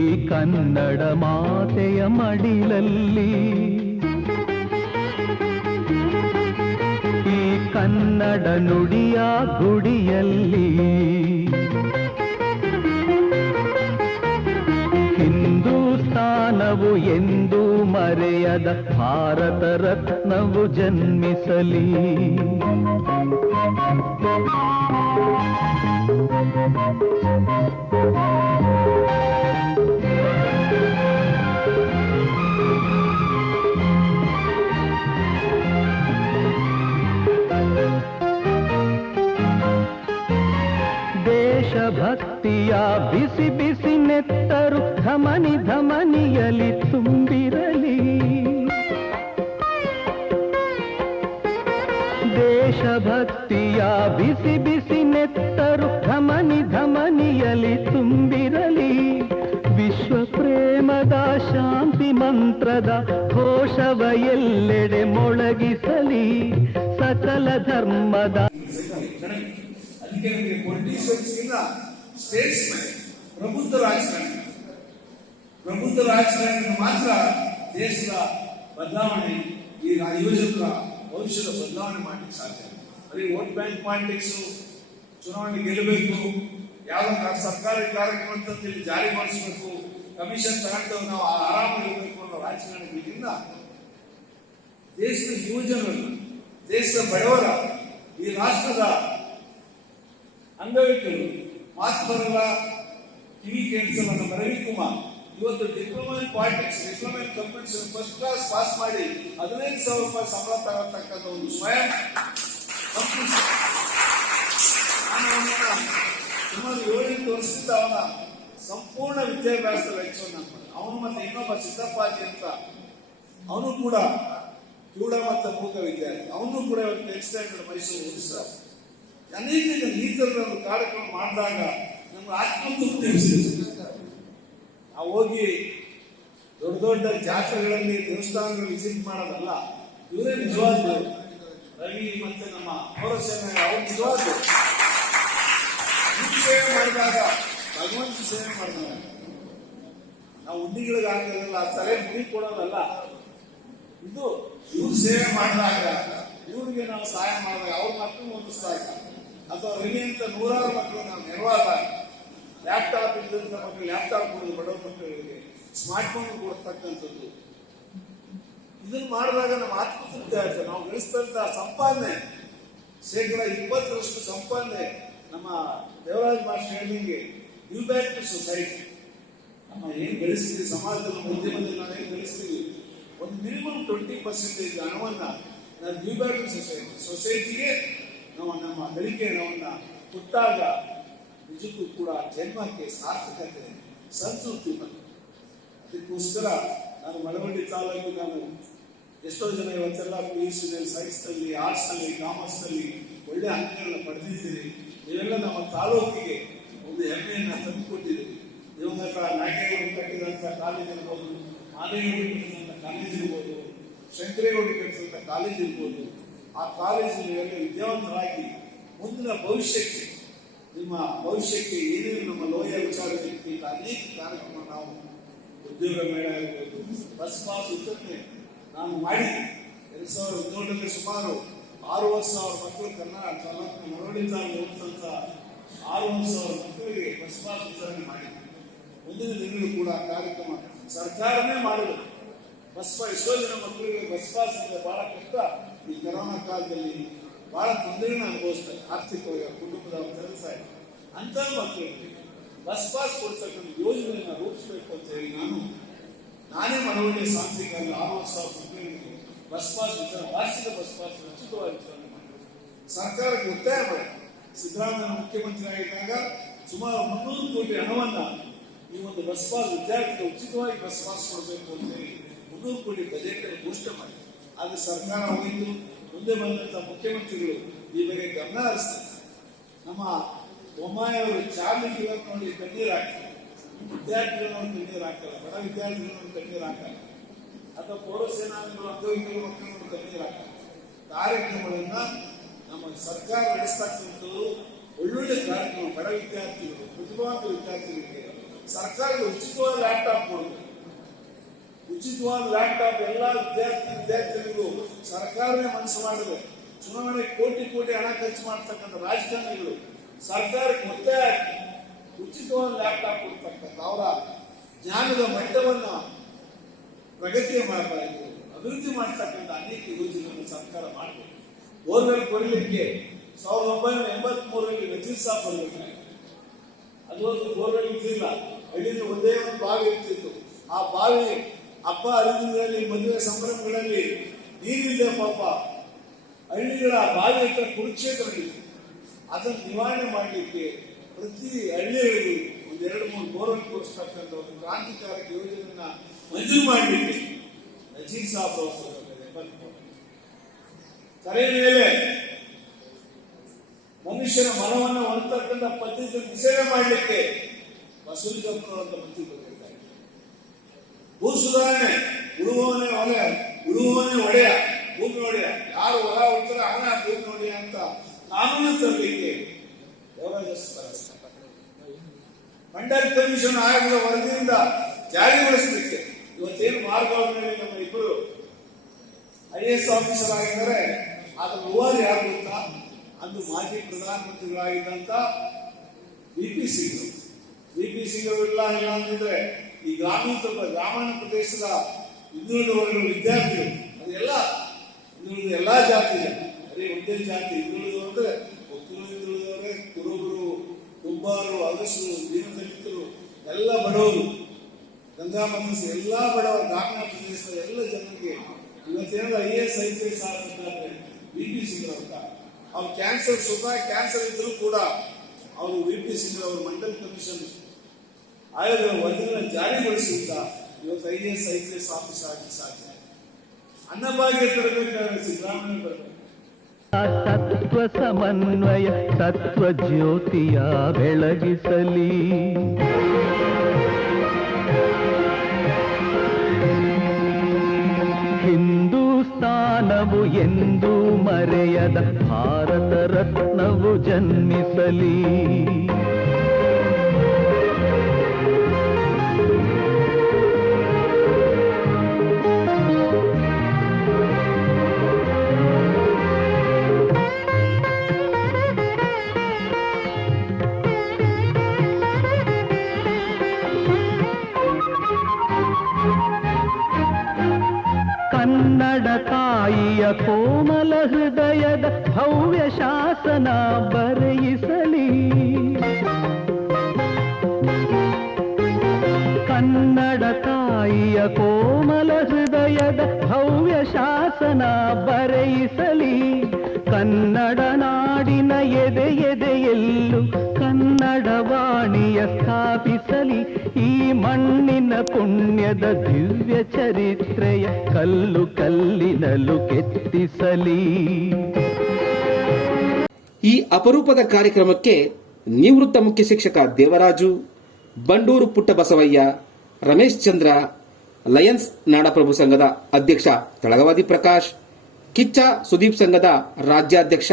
ಈ ಕನ್ನಡ ಮಾತೆಯ ಮಡಿಲಲ್ಲಿ, ಈ ಕನ್ನಡ ನುಡಿಯ ಗುಡಿಯಲ್ಲಿ, ಹಿಂದೂಸ್ಥಾನವು ಎಂದೂ ಮರೆಯದ ಭಾರತ ರತ್ನವು ಜನ್ಮಿಸಲಿ. ದೇಶಭಕ್ತಿಯ ಬಿಸಿ ಬಿಸಿ ನೆತ್ತರು ಧಮನಿ ಧಮನಿಯಲಿ ತುಂಬಿರಲಿ. ದೇಶಭಕ್ತಿಯ ಬಿಸಿ ಬಿಸಿ ನೆತ್ತರು ಧಮನಿ ಧಮನಿಯಲಿ ತುಂಬಿರಲಿ. ವಿಶ್ವ ಪ್ರೇಮದ ಶಾಂತಿ ಮಂತ್ರದ ಘೋಷವ ಎಲ್ಲೆಡೆ ಮೊಳಗಿಸಲಿ. ಸಕಲ ಧರ್ಮದ ಅದಕ್ಕೆ ನಮಗೆ ಪೊಲಿಟಿಷಿಯನ್ಸ್ ಗಿಂತ ಸ್ಟೇಟ್ಸ್ ಮ್ಯಾನ್, ಪ್ರಬುದ್ಧ ರಾಜಕಾರಣ ಮಾತ್ರ ದೇಶದ ಬದಲಾವಣೆ, ಈ ಯುವಜನರ ಭವಿಷ್ಯದ ಬದಲಾವಣೆ ಮಾಡಲಿಕ್ಕೆ ಸಾಧ್ಯ. ಬರೀ ವೋಟ್ ಬ್ಯಾಂಕ್ ಪಾಲಿಟಿಕ್ಸ್, ಚುನಾವಣೆ ಗೆಲ್ಲಬೇಕು, ಯಾವ ಸರ್ಕಾರಿ ಕಾರ್ಯಕ್ರಮ ತಂದು ಜಾರಿ ಮಾಡಿಸಬೇಕು, ಕಮಿಷನ್ ತಗೊಂಡು ನಾವು ಆರಾಮಾಗಿರ್ಬೇಕು ಅನ್ನೋ ರಾಜಕಾರಣಿಗಳಿಂದ ದೇಶದ ಯುವಜನರನ್ನು, ದೇಶದ ಬಡವರ, ಈ ರಾಷ್ಟ್ರದ ಅಂಗವಿಕಲರು, ಮಾತು ಬರಲ್ಲ, ಕಿವಿ ಕೇಳಿಸಲ್ಲ ನಮ್ಮ ರವಿಕುಮಾರ್ ಇವತ್ತು diploma in politics, diploma in computer first class pass ಮಾಡಿ 15,000 ರೂಪಾಯಿ ಸಂಬಳ ತಗತಕ್ಕಂಥ ಒಂದು ಸ್ವಯಂ ಸುಮಾರು 7-8 ವರ್ಷದಿಂದ ಅವನ ಸಂಪೂರ್ಣ ವಿದ್ಯಾಭ್ಯಾಸದ ವೆಚ್ಚವನ್ನು ಅವನು ಮತ್ತೆ ಇನ್ನೊಬ್ಬ ಸಿದ್ದಪ್ಪಾಜಿ ಅಂತ ಅವನು ಕೂಡ ಕ್ರೀಡಾ ಮತ್ತು ಮೂಕ ವಿದ್ಯಾರ್ಥಿ, ಅವನು ಕೂಡ ಇವತ್ತು ಎಕ್ಸ್ಟೆಂಡೆಡ್ ಮೈಸೂರು ಉತ್ಸವ ಅನೇಕ ಈ ತರದ ಒಂದು ಕಾರ್ಯಕ್ರಮ ಮಾಡಿದಾಗ ನಮ್ಗೆ ಆತ್ಮತೃಪ್ತಿ ನಾವು ಹೋಗಿ ದೊಡ್ಡ ದೊಡ್ಡ ಜಾತ್ರೆಗಳಲ್ಲಿ ದೇವಸ್ಥಾನಗಳು ವಿಸಿಟ್ ಮಾಡೋದಲ್ಲ. ಇವರೇ ನಿಜವಾದ ರವಿ ಮತ್ತೆ ನಮ್ಮ ಪೌರಸೇನೆ ಅವ್ರು ನಿಜವಾದ ಸೇವೆ ಮಾಡಿದಾಗ ಭಗವಂತ ಸೇವೆ ಮಾಡಿದಾಗ ನಾವು ಉಂಡಿಗಳಿಗೆ ಹಾಕೋದಲ್ಲ, ತಲೆ ಮುಡಿ ಕೊಡೋದಲ್ಲ. ಇದು ಇವ್ರು ಸೇವೆ ಮಾಡಿದಾಗ ಇವ್ರಿಗೆ ನಾವು ಸಹಾಯ ಮಾಡಿದಾಗ ಅವ್ರ ಮಕ್ಕಳು ಓದಿಸ್ದಾಗ ಅಥವಾ ರವಿ ಅಂತ 100 ಮಕ್ಕಳು ನಾವು ನೆರವಾದಾಗ ಲ್ಯಾಪ್ಟಾಪ್ ಇದ್ದಂತ ಮಕ್ಕಳು ಲ್ಯಾಪ್ಟಾಪ್ ಕೊಡೋದು, ಬಡವ ಮಕ್ಕಳಿಗೆ ಸ್ಮಾರ್ಟ್ ಫೋನ್ ಕೊಡ್ತಕ್ಕಂಥದ್ದು, ಇದನ್ನು ಮಾಡಿದಾಗ ನಮ್ಮ ಆತ್ಮತೃಪ್ತಿ ಆಯ್ತು. ನಾವು ಗಳಿಸಿದಂತ ಸಂಪಾದನೆ 20% ಸಂಪಾದನೆ ನಮ್ಮ ದೇವರಾಜ್ ಮಾಸ್ಟರ್ ಹೇಳಿದಂಗೆ ಗಿವ್ ಬ್ಯಾಕ್ ಟು ಸೊಸೈಟಿ. ನಮ್ಮ ಏನ್ ಗಳಿಸ್ತೀವಿ ಸಮಾಜದಲ್ಲಿ, ಉದ್ಯಮದಲ್ಲಿ ನಾವು ಏನ್ ಗಳಿಸ್ತೀವಿ, ಒಂದು ಮಿನಿಮಮ್ 20% ಹಣವನ್ನ ನಾವು ಗಿವ್ ಬ್ಯಾಕ್ ಟು ಸೊಸೈಟಿಗೆ ನಾವು ನಮ್ಮ ಗಳಿಕೆ ಹಣವನ್ನ ಕೊಟ್ಟಾಗ ನಿಜಕ್ಕೂ ಕೂಡ ಜನ್ಮಕ್ಕೆ ಸಾರ್ಥಕತೆ, ಸಂತೃಪ್ತಿ ಬಂತು. ಅದಕ್ಕೋಸ್ಕರ ನಾನು ಮಳವಳ್ಳಿ ತಾಲೂಕು, ನಾನು ಎಷ್ಟೋ ಜನ ಇವತ್ತೆಲ್ಲ PUC ಸೈನ್ಸ್ ನಲ್ಲಿ, ಆರ್ಟ್ಸ್ ನಲ್ಲಿ, ಕಾಮರ್ಸ್ ನಲ್ಲಿ ಒಳ್ಳೆ ಅಂಕಗಳನ್ನ ಪಡೆದಿದ್ದೀರಿ. ನೀವೆಲ್ಲ ನಮ್ಮ ತಾಲೂಕಿಗೆ ಒಂದು ಹೆಮ್ಮೆಯನ್ನ ತಂದುಕೊಟ್ಟಿದ್ದೀರಿ. ದಿವಂಗತ ನಾಯಕೇಗೌಡರು ಕಟ್ಟಿದಂತ ಕಾಲೇಜ್ ಇರ್ಬೋದು, ಮಾದೇಗೌಡರು ಕಟ್ಟಿದಂತ ಕಾಲೇಜ್ ಇರ್ಬೋದು, ಶಂಕರೇಗೌಡರು ಕಟ್ಟಿದಂತ ಕಾಲೇಜ್ ಇರ್ಬೋದು. ಆ ಕಾಲೇಜ್ ನೀವೆಲ್ಲ ವಿದ್ಯಾವಂತರಾಗಿ ಮುಂದಿನ ಭವಿಷ್ಯಕ್ಕೆ, ನಿಮ್ಮ ಭವಿಷ್ಯಕ್ಕೆ ಏನೇನು ನಮ್ಮ ಲೋಯ ವಿಚಾರದಲ್ಲಿ ಅನೇಕ ಕಾರ್ಯಕ್ರಮ ನಾವು ಉದ್ಯೋಗ ಮೇಳ ಇರ್ಬೋದು, ಬಸ್ ಪಾಸ್ ಉಚಿತತೆ ನಾನು ಮಾಡಿದ್ದೆ. 2017 ಸುಮಾರು 6,000 ಮಕ್ಕಳು ಕರ್ನಾಟಕ ತಾಲೂಕಿನ ಮಳವಳ್ಳಿಯಲ್ಲಿ ಓದಿದಂತ 6,000 ಮಕ್ಕಳಿಗೆ ಬಸ್ ಪಾಸ್ ವಿತರಣೆ ಮಾಡಿದ್ದೆ. ಮುಂದಿನ ದಿನಗಳು ಕೂಡ ಕಾರ್ಯಕ್ರಮ ಸರ್ಕಾರನೇ ಮಾಡುವುದು. ಬಸ್ ಪಾಸ್ ಎಷ್ಟೋ ಜನ ಮಕ್ಕಳಿಗೆ ಬಸ್ ಪಾಸ್ ಅಂದ್ರೆ ಬಹಳ ಕಷ್ಟ. ಈ ಕೊರೋನಾ ಕಾಲದಲ್ಲಿ ಬಹಳ ತೊಂದರೆನ ಅನುಭವಿಸ್ತಾರೆ, ಆರ್ಥಿಕವಾಗಿ ಕುಟುಂಬದ ಕೆಲಸ. ಅಂತ ಮಕ್ಕಳಿಗೆ ಬಸ್ ಪಾಸ್ ಕೊಡ್ತಕ್ಕಂಥ ಯೋಜನೆಯನ್ನು ರೂಪಿಸಬೇಕು ಅಂತ ಹೇಳಿ ನಾನೇ ಮಳವಳ್ಳಿ ಸಾಂಸ್ಥಿಕ 60,000 ಮಕ್ಕಳಿಗೆ ಬಸ್ ಪಾಸ್ ವಿತರಣೆ, ವಾರ್ಷಿಕ ಬಸ್ ಪಾಸ್ ಉಚಿತವಾಗಿ ವಿತರಣೆ ಮಾಡಿ ಸರ್ಕಾರಕ್ಕೆ ಒತ್ತಾಯ ಮಾಡಿ. ಸಿದ್ದರಾಮಯ್ಯ ಮುಖ್ಯಮಂತ್ರಿ ಆಗಿದ್ದಾಗ ಸುಮಾರು 300 ಕೋಟಿ ಹಣವನ್ನ ಈ ಒಂದು ಬಸ್ ಪಾಸ್ ವಿದ್ಯಾರ್ಥಿಗಳು ಉಚಿತವಾಗಿ ಬಸ್ ಪಾಸ್ ಕೊಡಬೇಕು ಅಂತ ಹೇಳಿ 300 ಕೋಟಿ ಬಜೆಟ್ ಘೋಷಣೆ ಮಾಡಿ. ಆದ್ರೆ ಸರ್ಕಾರ ಹೋಗಿದ್ದು, ಮುಂದೆ ಬಂದಂತ ಮುಖ್ಯಮಂತ್ರಿಗಳು ಈ ಬಗ್ಗೆ ಗಮನ ಹರಿಸ್ತಾರೆ. ನಮ್ಮ ಬೊಮ್ಮಾಯಿ ಅವರು ಚಾರ್ಲಿ ನೋಡಿ ಕಣ್ಣೀರ್ ಹಾಕ್ತಾರೆ. ವಿದ್ಯಾರ್ಥಿಗಳನ್ನು ಕಣ್ಣೀರು ಹಾಕಲ್ಲ, ಬಡ ವಿದ್ಯಾರ್ಥಿಗಳನ್ನು ಕಣ್ಣೀರು ಹಾಕಲ್ಲ, ಅಥವಾ ಪೌರ ಸೇನಾನಿಗಳು ಅಂಗವಿಕಲ ಮಕ್ಕಳನ್ನು ಕಣ್ಣೀರು ಹಾಕಲ್ಲ. ಕಾರ್ಯಕ್ರಮಗಳನ್ನ ನಮ್ಮ ಸರ್ಕಾರ ನಡೆಸ್ತಕ್ಕಂಥದ್ದು ಒಳ್ಳೊಳ್ಳೆ ಕಾರ್ಯಕ್ರಮ. ಬಡ ವಿದ್ಯಾರ್ಥಿಗಳು, ಪ್ರತಿಭಾವಂತ ವಿದ್ಯಾರ್ಥಿಗಳಿಗೆ ಸರ್ಕಾರದ ಉಚಿತವಾದ ಲ್ಯಾಪ್ಟಾಪ್ ಕೊಡಬೇಕು. ಉಚಿತವಾದ ಲ್ಯಾಪ್ಟಾಪ್ ಎಲ್ಲ ವಿದ್ಯಾರ್ಥಿಗಳಿಗೂ ಸರ್ಕಾರವೇ ಮನಸ್ಸು ಮಾಡಿದೆ. ಚುನಾವಣೆ ಕೋಟಿ ಕೋಟಿ ಹಣ ಖರ್ಚು ಮಾಡ್ತಕ್ಕಂಥ ರಾಜಕಾರಣಿಗಳು ಸರ್ಕಾರಕ್ಕೆ ಒತ್ತಾಯ ಹಾಕಿ ಉಚಿತವಾದ ಲ್ಯಾಪ್ಟಾಪ್ ಕೊಡ್ತಕ್ಕಂಥ ಅವರ ಜ್ಞಾನದ ಮಟ್ಟವನ್ನು ಪ್ರಗತಿಯ ಮಾಡಬೇಕು, ಅಭಿವೃದ್ಧಿ ಮಾಡ್ತಕ್ಕಂಥ ಅನೇಕ ಯೋಜನೆಗಳನ್ನು ಸರ್ಕಾರ ಮಾಡಬೇಕು. ಬೋರ್ವೆಲ್ ಕೊಡಲಿಕ್ಕೆ 1983ರಲ್ಲಿ ನಜೀರ್ ಸಾಬ್ ಬರಬೇಕಾಗಿದೆ. ಅದು ಒಂದು ಬೋರ್ವೆಲ್ ಇದ್ದಿಲ್ಲ, ಹಳ್ಳಿಯಲ್ಲಿ ಒಂದೇ ಒಂದು ಬಾವಿ ಇರ್ತಿತ್ತು. ಆ ಬಾವಿ ಹಬ್ಬ ಹರಿದಿನಗಳಲ್ಲಿ, ಮದುವೆ ಸಂಭ್ರಮಗಳಲ್ಲಿ ನೀರಿದೆ. ಪಾಪ ಹಳ್ಳಿಗಳ ಬಾವಿ ಹತ್ರ ಕುರುಕ್ಷೇತ್ರ ಇತ್ತು. ಅದನ್ನು ನಿವಾರಣೆ ಮಾಡಲಿಕ್ಕೆ ಪ್ರತಿ ಹಳ್ಳಿಗಳಿಗೂ 2-3 ಬೋರ್ವೆಲ್ ಕೊಡಿಸ್ತಕ್ಕಂಥ ಒಂದು ಕ್ರಾಂತಿಕಾರಕ ಯೋಜನೆಯನ್ನ ಮಂಜೂರು ಮಾಡಲಿಕ್ಕೆ ನಜೀರ್ ಸಾಬ್ ಕರೆ ಮೇಲೆ ಮನುಷ್ಯನ ಮನವನ್ನು ಹೊರತಕ್ಕಂಥ ಪದ್ಧತಿ ನಿಷೇಧ ಮಾಡಲಿಕ್ಕೆ ಬಸವಲಿಂಗಪ್ಪನವರು ಅಂತ ಮಂತ್ರಿ ಬಂದಿದ್ದಾರೆ. ಭೂ ಸುಧಾರಣೆ, ಉಳುವವನೇ ಒಡೆಯ, ಭೂಮಿ ಒಡೆಯ, ಯಾರು ಹೊರ ಹೋಗ್ತಾರೆ ಅವನ ಭೂಮಿ ಒಡೆಯ ಅಂತ ಕಾನೂನು ತರಲಿಕ್ಕೆ ಮಂಡಲ್ ಕಮಿಷನ್ ಆಯೋಗದ ವರದಿಯಿಂದ ಜಾರಿಗೊಳಿಸಲಿಕ್ಕೆ ಇವತ್ತೇನು ಮಾರ್ಗವನ್ನು ನಮ್ಮ ಇಬ್ಬರು IAS ಆಫೀಸರ್ ಆಗಿದ್ದಾರೆ. ಅದರ ರೂವಾರಿ ಯಾರು ಗೊತ್ತಾ? ಅಂದು ಮಾಜಿ ಪ್ರಧಾನಮಂತ್ರಿಗಳಾಗಿದ್ದಂತ VP ಸಿಂಗ್ ಇಲ್ಲ ಅಂದಿದ್ರೆ ಈ ಗ್ರಾಮೀಣ ಪ್ರದೇಶದ ಹಿಂದುಳಿದ ವರ್ಗಗಳ ವಿದ್ಯಾರ್ಥಿಗಳು, ಅದೆಲ್ಲ ಹಿಂದುಳಿದ ಎಲ್ಲಾ ಜಾತಿ ಜನ, ಅದೇ ಒಂದೇ ಜಾತಿ ಹಿಂದುಳಿದ ಅಂದ್ರೆ ಒಕ್ಕಲು ಹಿಂದುಳಿದವರೇ, ಕುರುಬರು, ಕುಂಬಾರು, ಅಗಸರು, ದೀನದಲಿತರು, ಎಲ್ಲ ಬಡವರು, ಗಂಗಾ ಮನಸ್ಸು, ಎಲ್ಲಾ ಬಡವ ಗ್ರಾಮೀಣ ಪ್ರದೇಶದ ಎಲ್ಲ ಜನರಿಗೆ ಇವತ್ತೇನಾದ್ರು IAS IPS ಆಗಿದ್ದಾರೆ VP ಸಿಂಗ್ ಅಂತ. ಅವ್ರು ಸ್ವತಃ ಕ್ಯಾನ್ಸರ್ ಇದ್ರೂ ಕೂಡ ಅವರು VP ಸಿಂಗ್ ಅವರು ಮಂಡಲ್ ಕಮಿಷನ್ ಆಯೋಗದ ವರದಿಯನ್ನು ಜಾರಿಗೊಳಿಸಿದ್ದ ಇವತ್ತು IAS IPS ಆಫೀಸರ್ ಆಗಿ ಸಾಧ್ಯ. ಅನ್ನಭಾಗ್ಯ ತರಬೇಕಾದ್ರೆ ಸಿದ್ದರಾಮಯ್ಯ ಬರಬೇಕು. ತತ್ವ ಸಮನ್ವಯ ತತ್ವ ಜ್ಯೋತಿಯ ಬೆಳಗಿಸಲಿ. ಹಿಂದೂಸ್ತಾನವು ಎಂದೂ ಮರೆಯದ ಭಾರತ ರತ್ನವು ಜನ್ಮಿಸಲಿ. ಕನ್ನಡ ತಾಯಿಯ ಕೋಮಲ ಹೃದಯದ ಭವ್ಯ ಶಾಸನ ಬರೆಯಿಸಲಿ. ಕನ್ನಡ ತಾಯಿಯ ಕೋಮಲ ಹೃದಯದ ಭವ್ಯ ಶಾಸನ ಬರೆಯಿಸಲಿ. ಕನ್ನಡ ನಾಡಿನ ಎದೆ ಎದೆಯಲ್ಲೂ ಕನ್ನಡ ವಾಣಿಯ ಸ್ಥಾಪಿಸಲಿ. ಈ ಮಣ್ಣಿನ ಪುಣ್ಯದ ದಿವ್ಯ ಚರಿತ್ರೆಯ ಕಲ್ಲು ಕಲ್ಲಿನಲ್ಲೂ ಕೆತ್ತಿಸಲಿ. ಈ ಅಪರೂಪದ ಕಾರ್ಯಕ್ರಮಕ್ಕೆ ನಿವೃತ್ತ ಮುಖ್ಯ ಶಿಕ್ಷಕ ದೇವರಾಜು, ಬಂಡೂರು ಪುಟ್ಟಬಸವಯ್ಯ, ರಮೇಶ್ ಚಂದ್ರ, ಲಯನ್ಸ್ ನಾಡಪ್ರಭು ಸಂಘದ ಅಧ್ಯಕ್ಷ ತಳಗವಾದಿ ಪ್ರಕಾಶ್, ಕಿಚ್ಚ ಸುದೀಪ್ ಸಂಘದ ರಾಜ್ಯಾಧ್ಯಕ್ಷ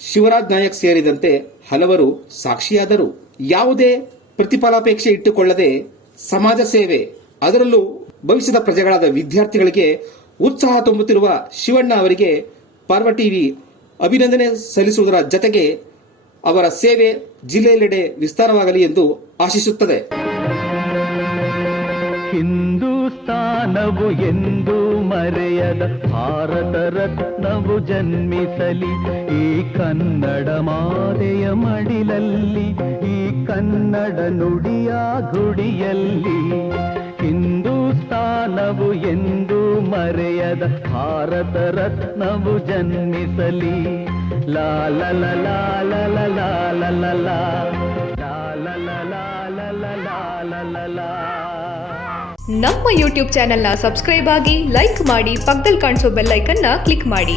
ಶಿವರಾಜ್ ನಾಯಕ್ ಸೇರಿದಂತೆ ಹಲವರು ಸಾಕ್ಷಿಯಾದರು. ಯಾವುದೇ ಪ್ರತಿಫಲಾಪೇಕ್ಷೆ ಇಟ್ಟುಕೊಳ್ಳದೆ ಸಮಾಜ ಸೇವೆ, ಅದರಲ್ಲೂ ಭವಿಷ್ಯದ ಪ್ರಜೆಗಳಾದ ವಿದ್ಯಾರ್ಥಿಗಳಿಗೆ ಉತ್ಸಾಹ ತುಂಬುತ್ತಿರುವ ಶಿವಣ್ಣ ಅವರಿಗೆ ಪಾರ್ವ ಟಿವಿ ಅಭಿನಂದನೆ ಸಲ್ಲಿಸುವುದರ ಜತೆಗೆ ಅವರ ಸೇವೆ ಜಿಲ್ಲೆಯೆಲ್ಲೆಡೆ ವಿಸ್ತಾರವಾಗಲಿ ಎಂದು ಆಶಿಸುತ್ತದೆ. ಹಿಂದೂಸ್ತಾನವು ಎಂದೂ ಮರೆಯದ ಭಾರತ ರತ್ನವು ಜನ್ಮಿಸಲಿ. ಈ ಕನ್ನಡ ಮಾತೆಯ ಮಡಿಲಲ್ಲಿ, ಈ ಕನ್ನಡ ನುಡಿಯ ಗುಡಿಯಲ್ಲಿ. ಹಿಂದೂಸ್ತಾನವು ಎಂದೂ ಮರೆಯದ ಭಾರತ ರತ್ನವು ಜನ್ಮಿಸಲಿ. ಲಾ ಲ ಲ ಲಾ ಲ ಲ ಲಾ ಲ ಲ ಲಾ ಲ ಲ ಲಾ ಲ ಲ ಲ ಲ. ನಮ್ಮ ಯೂಟ್ಯೂಬ್ ಚಾನೆಲ್ನ ಸಬ್ಸ್ಕ್ರೈಬ್ ಆಗಿ, ಲೈಕ್ ಮಾಡಿ, ಪಕ್ಕದಲ್ಲಿ ಕಾಣಿಸೋ ಬೆಲ್ ಐಕನ್ನ ಕ್ಲಿಕ್ ಮಾಡಿ.